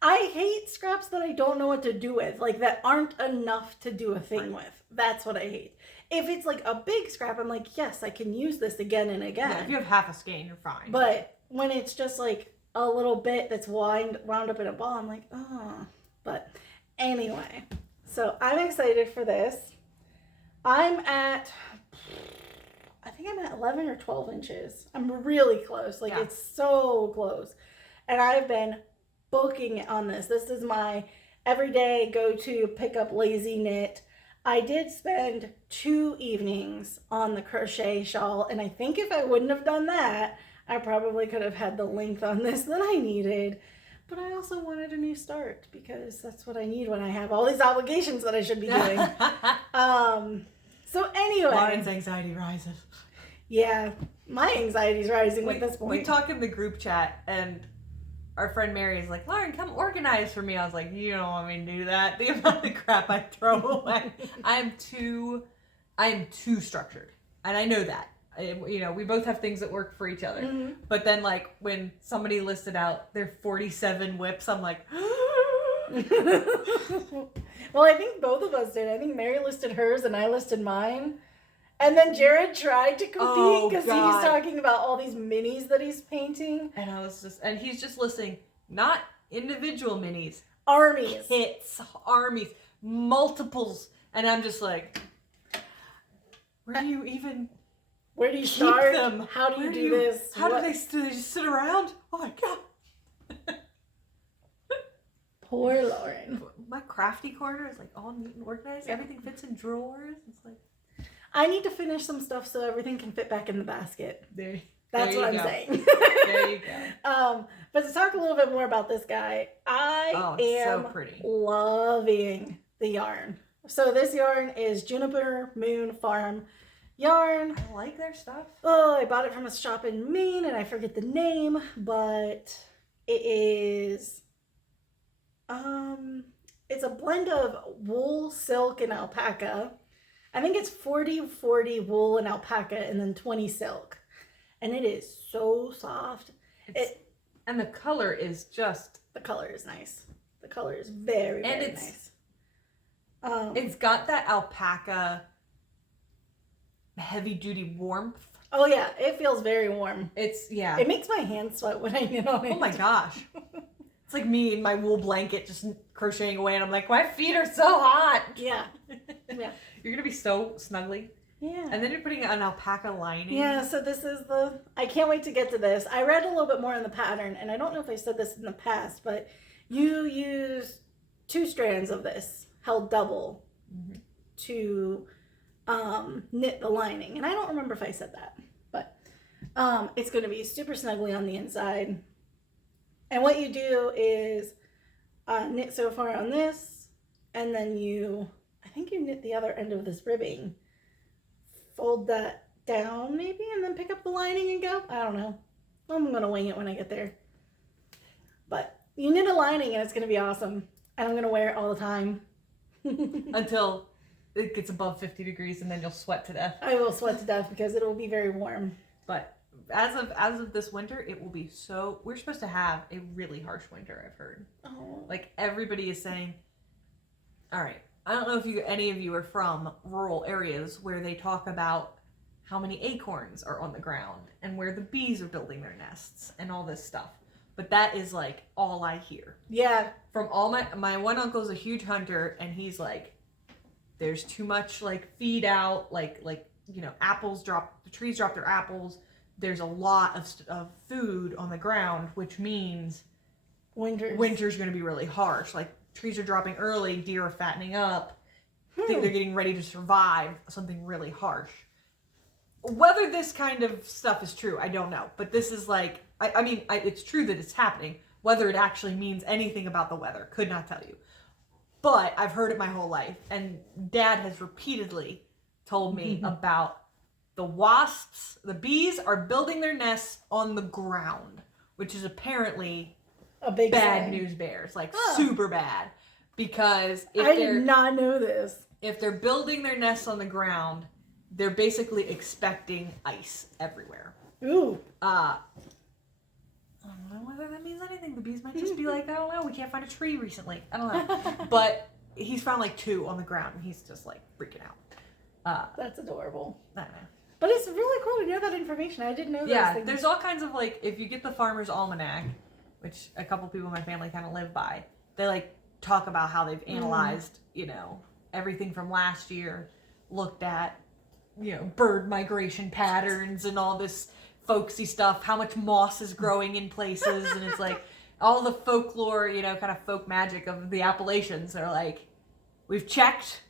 I hate scraps that I don't know what to do with. Like that aren't enough to do a thing with. That's what I hate. If it's like a big scrap, I'm like, yes, I can use this again and again. Yeah, if you have half a skein, you're fine. But when it's just like a little bit that's wound up in a ball, I'm like, oh. But anyway, so I'm excited for this. I think I'm at 11 or 12 inches. I'm really close. Like it's so close. And I've been booking it on this. This is my everyday go-to pick up lazy knit. I did spend 2 evenings on the crochet shawl, and I think if I wouldn't have done that, I probably could have had the length on this that I needed. But I also wanted a new start because that's what I need when I have all these obligations that I should be doing. So anyway. Lauren's anxiety rises. Yeah, my anxiety's rising at this point. We talk in the group chat, and our friend Mary is like, Lauren, come organize for me. I was like, you don't want me to do that. The amount of crap I throw away. I am too structured. And I know that. We both have things that work for each other. Mm-hmm. But then, like, when somebody listed out their 47 whips, I'm like, well, I think both of us did. I think Mary listed hers and I listed mine. And then Jared tried to compete because he's talking about all these minis that he's painting. And he's just listing not individual minis. Armies. Kits, armies, multiples. And I'm just like, where do you start? Them? How do you do this? How do they just sit around? Oh my God. Poor Lauren. My crafty corner is like all neat and organized. Yeah. Everything fits in drawers. It's like, I need to finish some stuff so everything can fit back in the basket. That's what I'm saying. There you go. But to talk a little bit more about this guy, I am loving the yarn. So this yarn is Juniper Moon Farm yarn. I like their stuff. Oh, I bought it from a shop in Maine and I forget the name, but it is it's a blend of wool, silk, and alpaca. I think it's 40-40 wool and alpaca and then 20 silk. And it is so soft. And the color is just... The color is nice. The color is very, very nice. It's got that alpaca heavy-duty warmth. Oh, yeah. It feels very warm. Yeah. It makes my hands sweat when I knit on it. Oh, my gosh. It's like me in my wool blanket just crocheting away, and I'm like, my feet are so hot. Yeah. Yeah. You're going to be so snuggly. Yeah. And then you're putting an alpaca lining. Yeah, so this is I can't wait to get to this. I read a little bit more in the pattern, and I don't know if I said this in the past, but you use 2 strands of this held double to knit the lining. And I don't remember if I said that, but it's going to be super snuggly on the inside. And what you do is knit so far on this, and then I think you knit the other end of this ribbing, fold that down maybe, and then pick up the lining and go. I don't know. I'm going to wing it when I get there. But you knit a lining and it's going to be awesome. And I'm going to wear it all the time. Until it gets above 50 degrees and then you'll sweat to death. I will sweat to death because it will be very warm. But as of this winter, it will be so. We're supposed to have a really harsh winter. I've heard. Oh. Like everybody is saying. All right, I don't know if any of you are from rural areas where they talk about how many acorns are on the ground and where the bees are building their nests and all this stuff. But that is like all I hear. Yeah. From all my one uncle's a huge hunter, and he's like, there's too much like feed out, like apples drop, the trees drop their apples. There's a lot of food on the ground, which means winter's going to be really harsh. Like trees are dropping early, deer are fattening up. Think they're getting ready to survive something really harsh. Whether this kind of stuff is true, I don't know. But this is like, I mean, it's true that it's happening. Whether it actually means anything about the weather, could not tell you. But I've heard it my whole life. And Dad has repeatedly told me about the wasps. The bees are building their nests on the ground, which is apparently a big bad thing. News bears. Like super bad. Because if I did not know this. If they're building their nests on the ground, they're basically expecting ice everywhere. Ooh. I don't know whether that means anything. The bees might just be like, I don't know, we can't find a tree recently. I don't know. But he's found like 2 on the ground, and he's just like freaking out. That's adorable. I don't know. But it's really cool to know that information. I didn't know those Yeah, things. there's all kinds of like, if you get the Farmer's Almanac, which a couple people in my family kind of live by, they like talk about how they've analyzed, everything from last year, looked at, bird migration patterns and all this folksy stuff, how much moss is growing in places, and it's like all the folklore, kind of folk magic of the Appalachians. They're like, we've checked,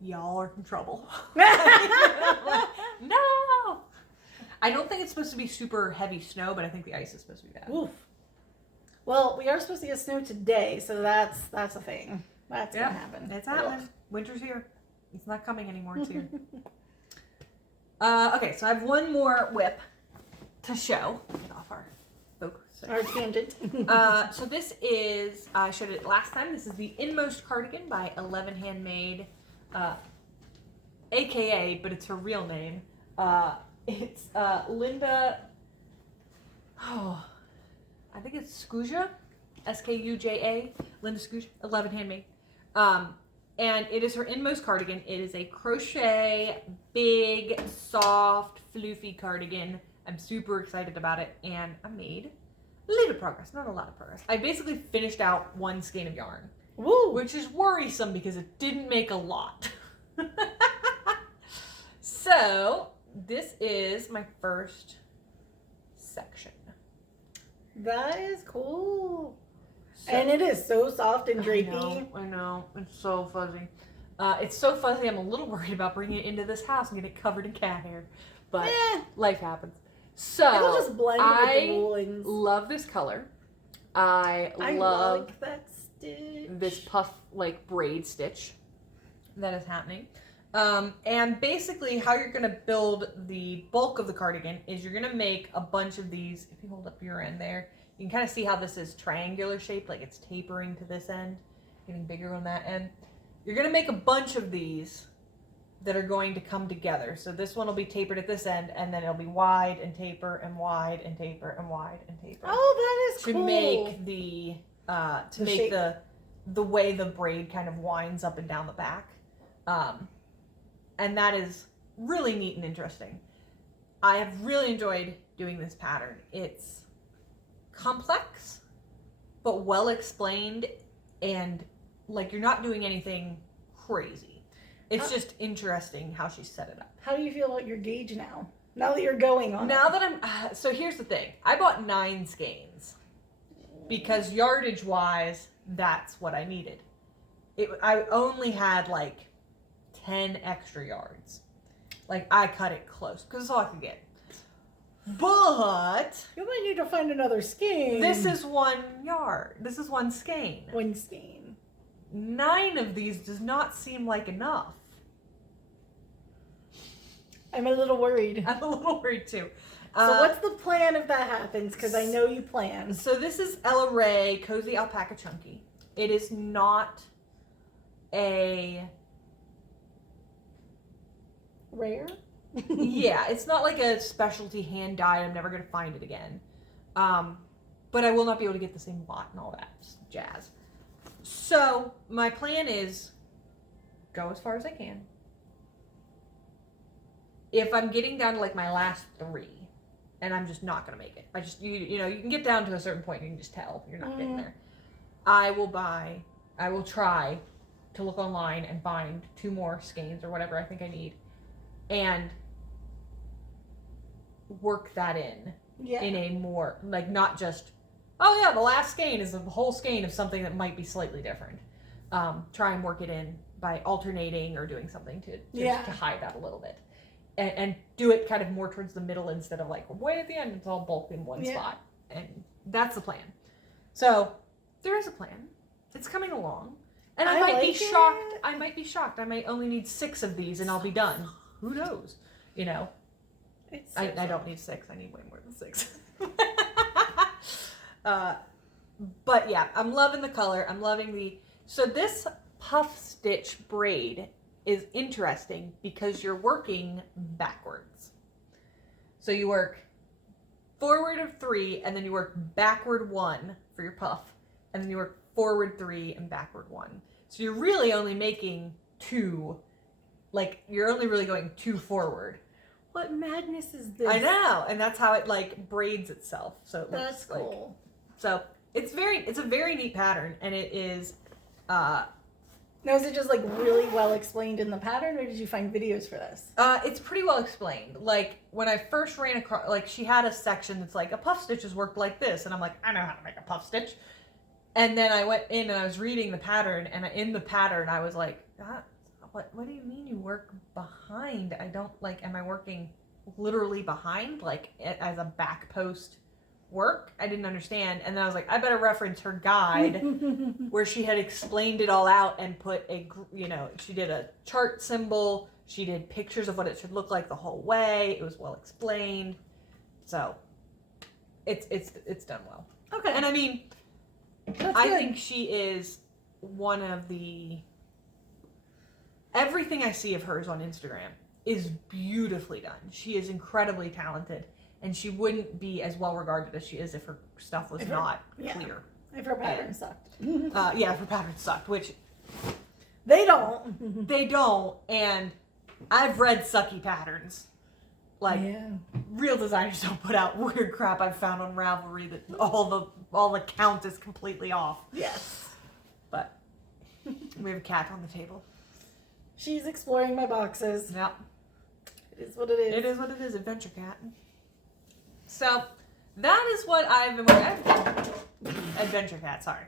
y'all are in trouble. Like, no! I don't think it's supposed to be super heavy snow, but I think the ice is supposed to be bad. Oof. Well, we are supposed to get snow today, so that's a thing. That's gonna happen. It's happening. Winter's here. It's not coming anymore. It's here. Okay, so I have one more whip to show. Get off our focus. Our tangent. So this is, I showed it last time. This is the Inmost cardigan by 11 Handmade, AKA, but it's her real name. It's Linda. Oh, I think it's Skuja, Skuja. Linda Skuja, 11 Handmade. And it is her Inmost cardigan. It is a crochet, big, soft, floofy cardigan. I'm super excited about it, and I made a little progress, not a lot of progress. I basically finished out 1 skein of yarn. Woo! Which is worrisome because it didn't make a lot. So, this is my first section. That is cool. And it is so soft and drapey. I know. It's so fuzzy. It's so fuzzy, I'm a little worried about bringing it into this house and getting it covered in cat hair. But life happens. So, it'll just blend with the woolens. love this color. I love like that stitch. this puff, like, braid stitch that is happening. And basically how you're going to build the bulk of the cardigan is you're going to make a bunch of these. If you hold up your end there, you can kind of see how this is triangular shaped, like it's tapering to this end, getting bigger on that end. You're going to make a bunch of these that are going to come together. So this one will be tapered at this end, and then it'll be wide and taper and wide and taper and wide and taper. Oh, that is to cool. make the shape. the way the braid kind of winds up and down the back. And that is really neat and interesting. I have really enjoyed doing this pattern. It's complex, but well explained, and like you're not doing anything crazy. It's just interesting how she set it up. How do you feel about your gauge now? Now that you're going on Now it? that I'm, so here's the thing. I bought 9 skeins because yardage wise, that's what I needed. I only had like 10 extra yards. Like I cut it close because it's all I could get. But You might need to find another skein. this is 1 yard. This is 1 skein. 1 skein. 9 of these does not seem like enough. I'm a little worried. I'm a little worried too. So what's the plan if that happens? Because I know you plan. So this is Ella Rae Cozy Alpaca Chunky. It is not a Rare? Yeah, it's not like a specialty hand dyed. I'm never going to find it again. But I will not be able to get the same lot and all that jazz. So my plan is go as far as I can. If I'm getting down to like my last 3 and I'm just not going to make it, you know, you can get down to a certain point and you can just tell you're not getting there. I will try to look online and find 2 more skeins or whatever I think I need and work that in a more, like, not just, oh yeah, the last skein is the whole skein of something that might be slightly different. Try and work it in by alternating or doing something to hide that a little bit. And do it kind of more towards the middle instead of like way at the end, it's all bulk in one spot. And that's the plan. So there is a plan. It's coming along. And I might be shocked. I might be shocked. I might only need 6 of these and I'll be done. Who knows? You know? I don't need 6. I need way more than 6. But yeah, I'm loving the color. I'm loving so this puff stitch braid is interesting because you're working backwards. So you work forward of 3 and then you work backward 1 for your puff. And then you work forward 3 and backward 1. So you're really only making 2, like you're only really going 2 forward. What madness is this? I know, and that's how it like braids itself. So it looks cool. So it's a very neat pattern, and it is. Now, is it just like really well explained in the pattern, or did you find videos for this? It's pretty well explained. Like when I first ran across, like she had a section that's like a puff stitch is worked like this, and I'm like, I know how to make a puff stitch. And then I went in and I was reading the pattern, and in the pattern I was like, what do you mean you work behind? I don't like, am I working literally behind, like as a back post work? I didn't understand. And then I was like, I better reference her guide where she had explained it all out and put she did a chart symbol. She did pictures of what it should look like the whole way. It was well explained. So it's done well. Okay. And I mean, I think she is one of everything I see of hers on Instagram is beautifully done. She is incredibly talented, and she wouldn't be as well regarded as she is if her stuff was not clear. If her pattern sucked. If her pattern sucked, which they don't. They don't, and I've read sucky patterns. Like, real designers don't put out weird crap I've found on Ravelry that all the count is completely off. Yes. But we have a cat on the table. She's exploring my boxes. Yep. It is what it is. It is what it is, adventure cat. So, that is what I've been working. Adventure cat, sorry.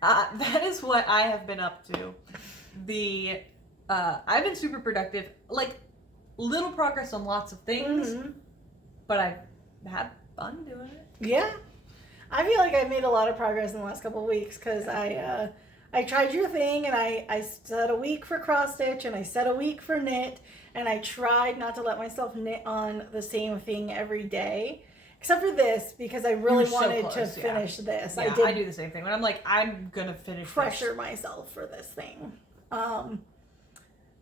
That is what I have been up to. I've been super productive. Like, little progress on lots of things, but I've had fun doing it. Yeah. I feel like I made a lot of progress in the last couple of weeks because I tried your thing, and I set a week for cross stitch, and I set a week for knit, and I tried not to let myself knit on the same thing every day, except for this, because I really wanted to finish this. Yeah, I do the same thing. When I'm like, I'm going to finish pressure myself for this thing.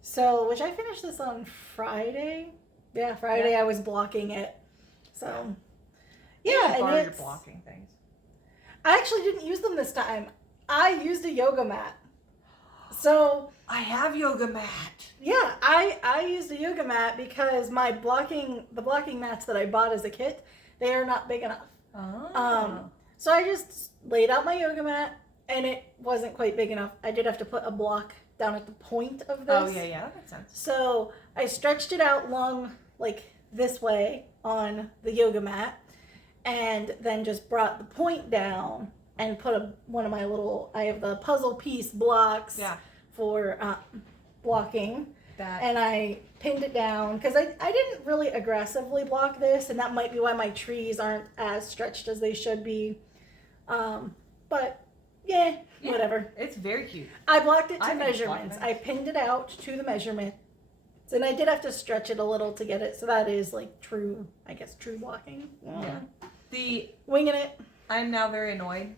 So, which I finished this on Friday. Yeah, Friday. Yeah. I was blocking it. So, yeah. And it's blocking things. I actually didn't use them this time. I used a yoga mat. So I have yoga mat. Yeah, I used a yoga mat because the blocking mats that I bought as a kit, they are not big enough. Oh. So I just laid out my yoga mat, and it wasn't quite big enough. I did have to put a block down at the point of this. Oh yeah, that makes sense. So I stretched it out long, like this way on the yoga mat, and then just brought the point down and put one of my I have the puzzle piece blocks for blocking. And I pinned it down because I didn't really aggressively block this, and that might be why my trees aren't as stretched as they should be. But yeah, whatever. It's very cute. I blocked it to measurements. I pinned it out to the measurement. And I did have to stretch it a little to get it, so that is like true blocking. Yeah. Winging it. I'm now very annoyed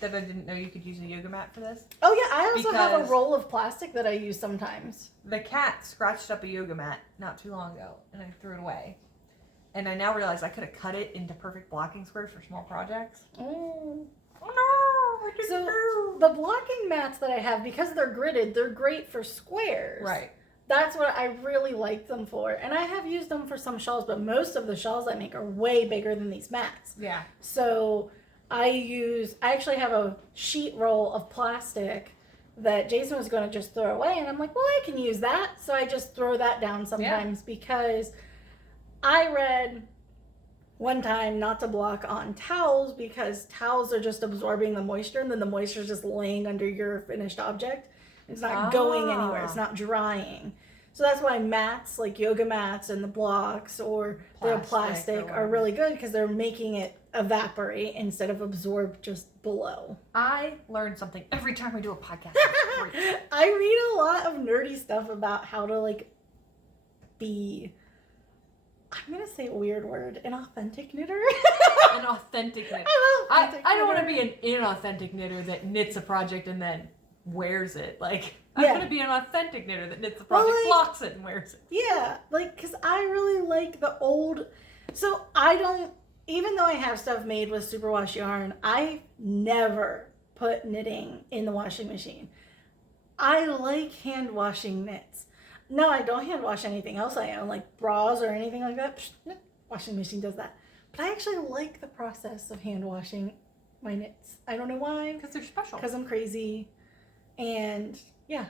that I didn't know you could use a yoga mat for this. Oh yeah, I also have a Because- roll of plastic that I use sometimes. The cat scratched up a yoga mat not too long ago, and I threw it away. And I now realize I could have cut it into perfect blocking squares for small projects. Oh. Oh no! What did So you do? the blocking mats that I have, because they're gridded, they're great for squares. Right. That's what I really like them for. And I have used them for some shawls, but most of the shawls I make are way bigger than these mats. Yeah. So I actually have a sheet roll of plastic that Jason was going to just throw away. And I'm like, well, I can use that. So I just throw that down sometimes because I read one time not to block on towels because towels are just absorbing the moisture and then the moisture is just laying under your finished object. It's not going anywhere. It's not drying. So that's why mats, like yoga mats and the blocks or the plastic are really good because they're making it evaporate instead of absorb just below. I learn something every time we do a podcast. I read a lot of nerdy stuff about how to like be, I'm going to say a weird word, an authentic knitter. An authentic knitter. I don't want to be an inauthentic knitter that knits a project and then wears it. Like, I Yeah. want to be an authentic knitter that knits a project, Well, like- blocks it, and wears it. Yeah, like, because I really like the old, so I don't, even though I have stuff made with superwash yarn, I never put knitting in the washing machine. I like hand washing knits. No, I don't hand wash anything else I own, like bras or anything like that. Psh, washing machine does that. But I actually like the process of hand washing my knits. I don't know why. Because they're special. Because I'm crazy. And yeah.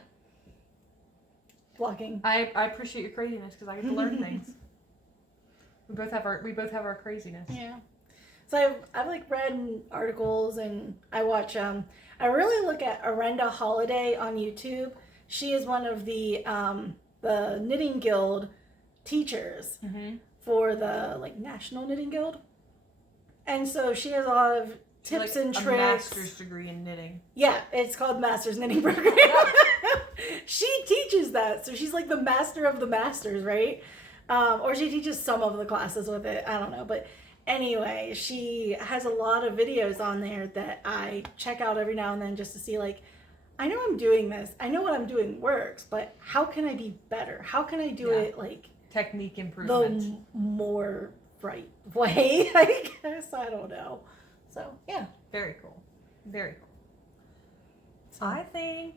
Blocking. I appreciate your craziness because I get to learn things. We both have our craziness. Yeah. So I've like read articles and I watch I really look at Arenda Holiday on YouTube. She is one of the Knitting Guild teachers for the like National Knitting Guild. And so she has a lot of tips and tricks. A master's degree in knitting. Yeah, it's called Master's Knitting Program. She teaches that. So she's like the master of the masters, right? Or she teaches some of the classes with it. I don't know. But anyway, she has a lot of videos on there that I check out every now and then just to see like, I know I'm doing this. I know what I'm doing works, but how can I be better? How can I do it like technique improvement? The more right way, I guess. I don't know. So, yeah. Very cool. Very cool. So I think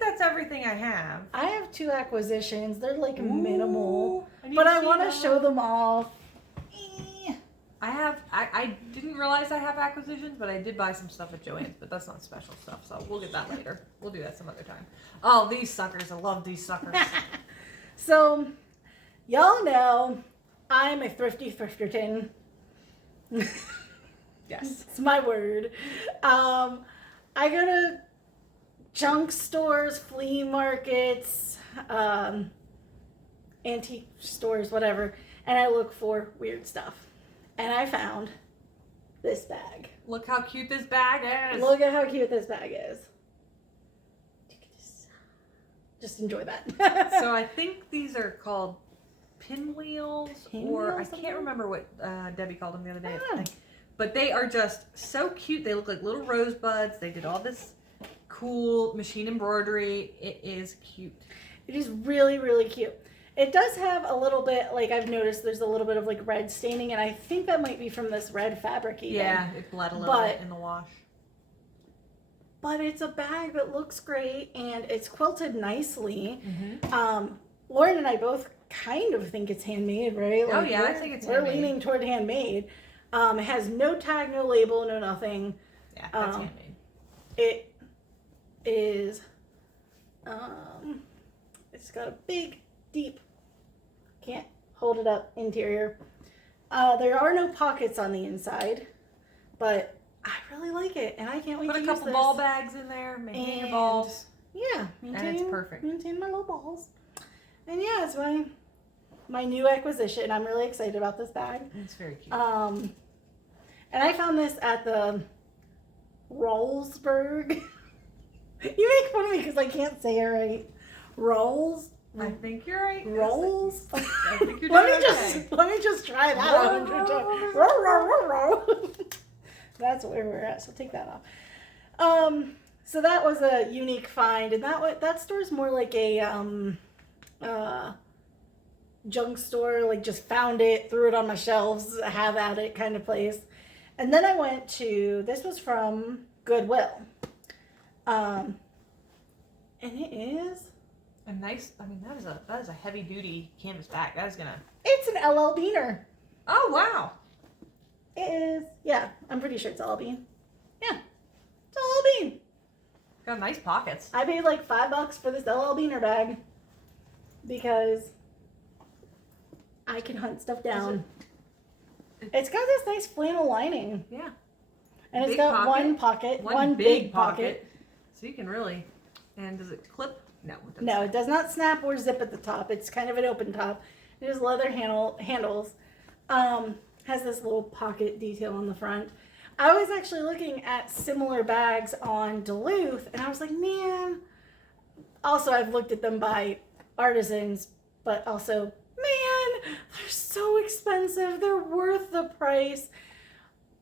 that's everything I have. I have 2 acquisitions. They're like minimal, I but I want to show them off. I didn't realize I have acquisitions, but I did buy some stuff at Joann's, but that's not special stuff, so we'll get that later. We'll do that some other time. Oh, these suckers. I love these suckers. So, y'all know I'm a thrifty thrifterton. Yes. It's my word. I go to junk stores, flea markets, antique stores, whatever, and I look for weird stuff. And I found this bag. Look how cute this bag is. Look at how cute this bag is. You can just enjoy that. So I think these are called pinwheels, or I can't remember what Debbie called them the other day. I think. But they are just so cute. They look like little rosebuds. They did all this cool machine embroidery. It is cute. It is really, really cute. It does have a little bit, like I've noticed there's a little bit of like red staining, and I think that might be from this red fabric even. Yeah, it bled a little bit in the wash. But it's a bag that looks great, and it's quilted nicely. Lauren and I both kind of think it's handmade, right? Like, oh yeah, I think it's handmade. We're leaning toward handmade. It has no tag, no label, no nothing. Yeah, that's handmade. It is, it's got a big, deep, can't hold it up, interior. There are no pockets on the inside, but I really like it, and I can't wait to use this. Put a couple ball bags in there, maintain your balls. Yeah, and it's perfect. Maintain my little balls. And yeah, it's my new acquisition. I'm really excited about this bag. It's very cute. And I found this at the Rollsburg. You make fun of me because I can't say it right. Rolls. I think you're right. Rolls. I think you're doing Let me just try that 100 times. Roll. that's where we're at. So take that off. So that was a unique find, and that store's more like a junk store, like just found it, threw it on my shelves, have at it kind of place. And then I went to, this was from Goodwill. And it is a nice, I mean, that is a heavy duty canvas bag. That is gonna. It's an LL Beaner. Oh wow. It is. Yeah, I'm pretty sure it's LL Bean. Yeah, it's LL Bean. Got nice pockets. I paid like $5 for this LL Beaner bag because I can hunt stuff down. It's got this nice flannel lining. Yeah. And it's got one pocket, one big pocket. So you can really, and does it clip? No, it doesn't. No, it does not snap or zip at the top. It's kind of an open top. It has leather handles. Has this little pocket detail on the front. I was actually looking at similar bags on Duluth, and I was like, man. Also, I've looked at them by artisans, but also, man, they're so expensive. They're worth the price.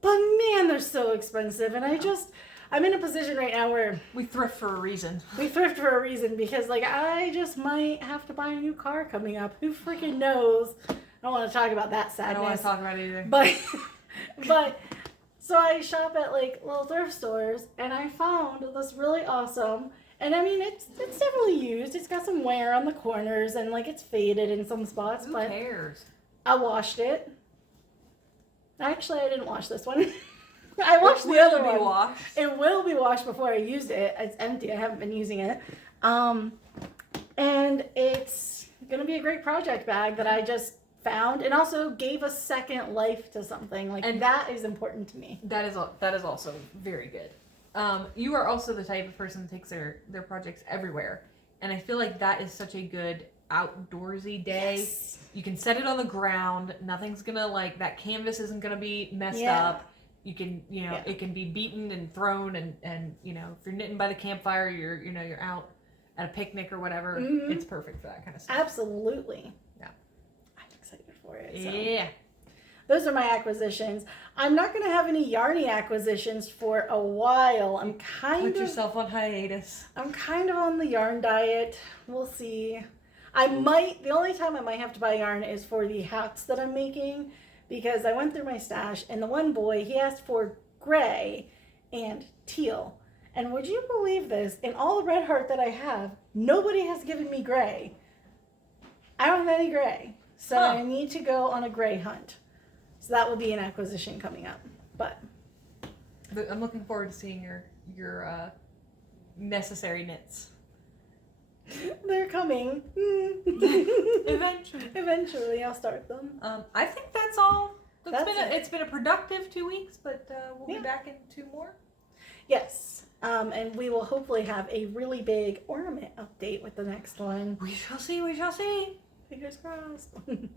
But man, they're so expensive. And I'm in a position right now where we thrift for a reason. We thrift for a reason because, like, I just might have to buy a new car coming up. Who freaking knows? I don't want to talk about that sadness. I don't want to talk about it either. But so I shop at like little thrift stores, and I found this really awesome. And I mean, it's definitely used. It's got some wear on the corners, and like it's faded in some spots. Who cares? I washed it. Actually, I didn't wash this one. I washed the other one. Washed. It will be washed before I used it. It's empty. I haven't been using it. And it's gonna be a great project bag that I just found, and also gave a second life to something. Like, and that is important to me. That is also very good. You are also the type of person that takes their projects everywhere, and I feel like that is such a good outdoorsy day. Yes. You can set it on the ground. Nothing's gonna, like, that canvas isn't gonna be messed up. You can, it can be beaten and thrown, and if you're knitting by the campfire, you're out at a picnic or whatever. Mm-hmm. It's perfect for that kind of stuff. Absolutely. Yeah. I'm excited for it. So. Yeah. Those are my acquisitions. I'm not going to have any yarny acquisitions for a while. Put yourself on hiatus. I'm kind of on the yarn diet. We'll see. The only time I might have to buy yarn is for the hats that I'm making, because I went through my stash, and the one boy, he asked for gray and teal. And would you believe this? In all the red heart that I have, nobody has given me gray. I don't have any gray. So I need to go on a gray hunt. So that will be an acquisition coming up. But I'm looking forward to seeing your necessary knits. They're coming. Eventually, I'll start them. I think that's all. It's been a productive 2 weeks, but we'll be back in 2 more. Yes. And we will hopefully have a really big ornament update with the next one. We shall see. Fingers crossed.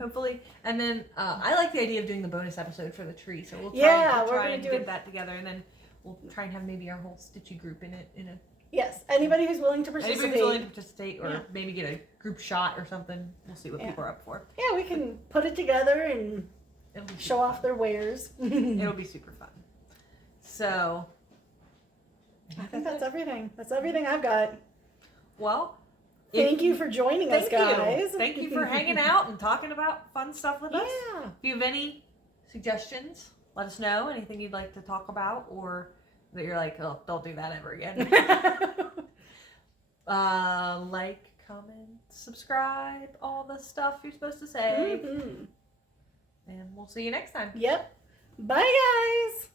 Hopefully. And then I like the idea of doing the bonus episode for the tree, so we'll try and get that together, and then we'll try and have maybe our whole stitchy group in it. Yes, anybody who's willing to participate. Or maybe get a group shot or something. We'll see what people are up for. Yeah, we can put it together and show off their wares. It'll be super fun. So, I think that's everything. That's everything I've got. Well, thank you for joining us, guys. Thank you for hanging out and talking about fun stuff with us. Yeah. If you have any suggestions, let us know. Anything you'd like to talk about, or that you're like, oh, don't do that ever again. Like, comment, subscribe, all the stuff you're supposed to say. Mm-hmm. And we'll see you next time. Yep. Bye, guys.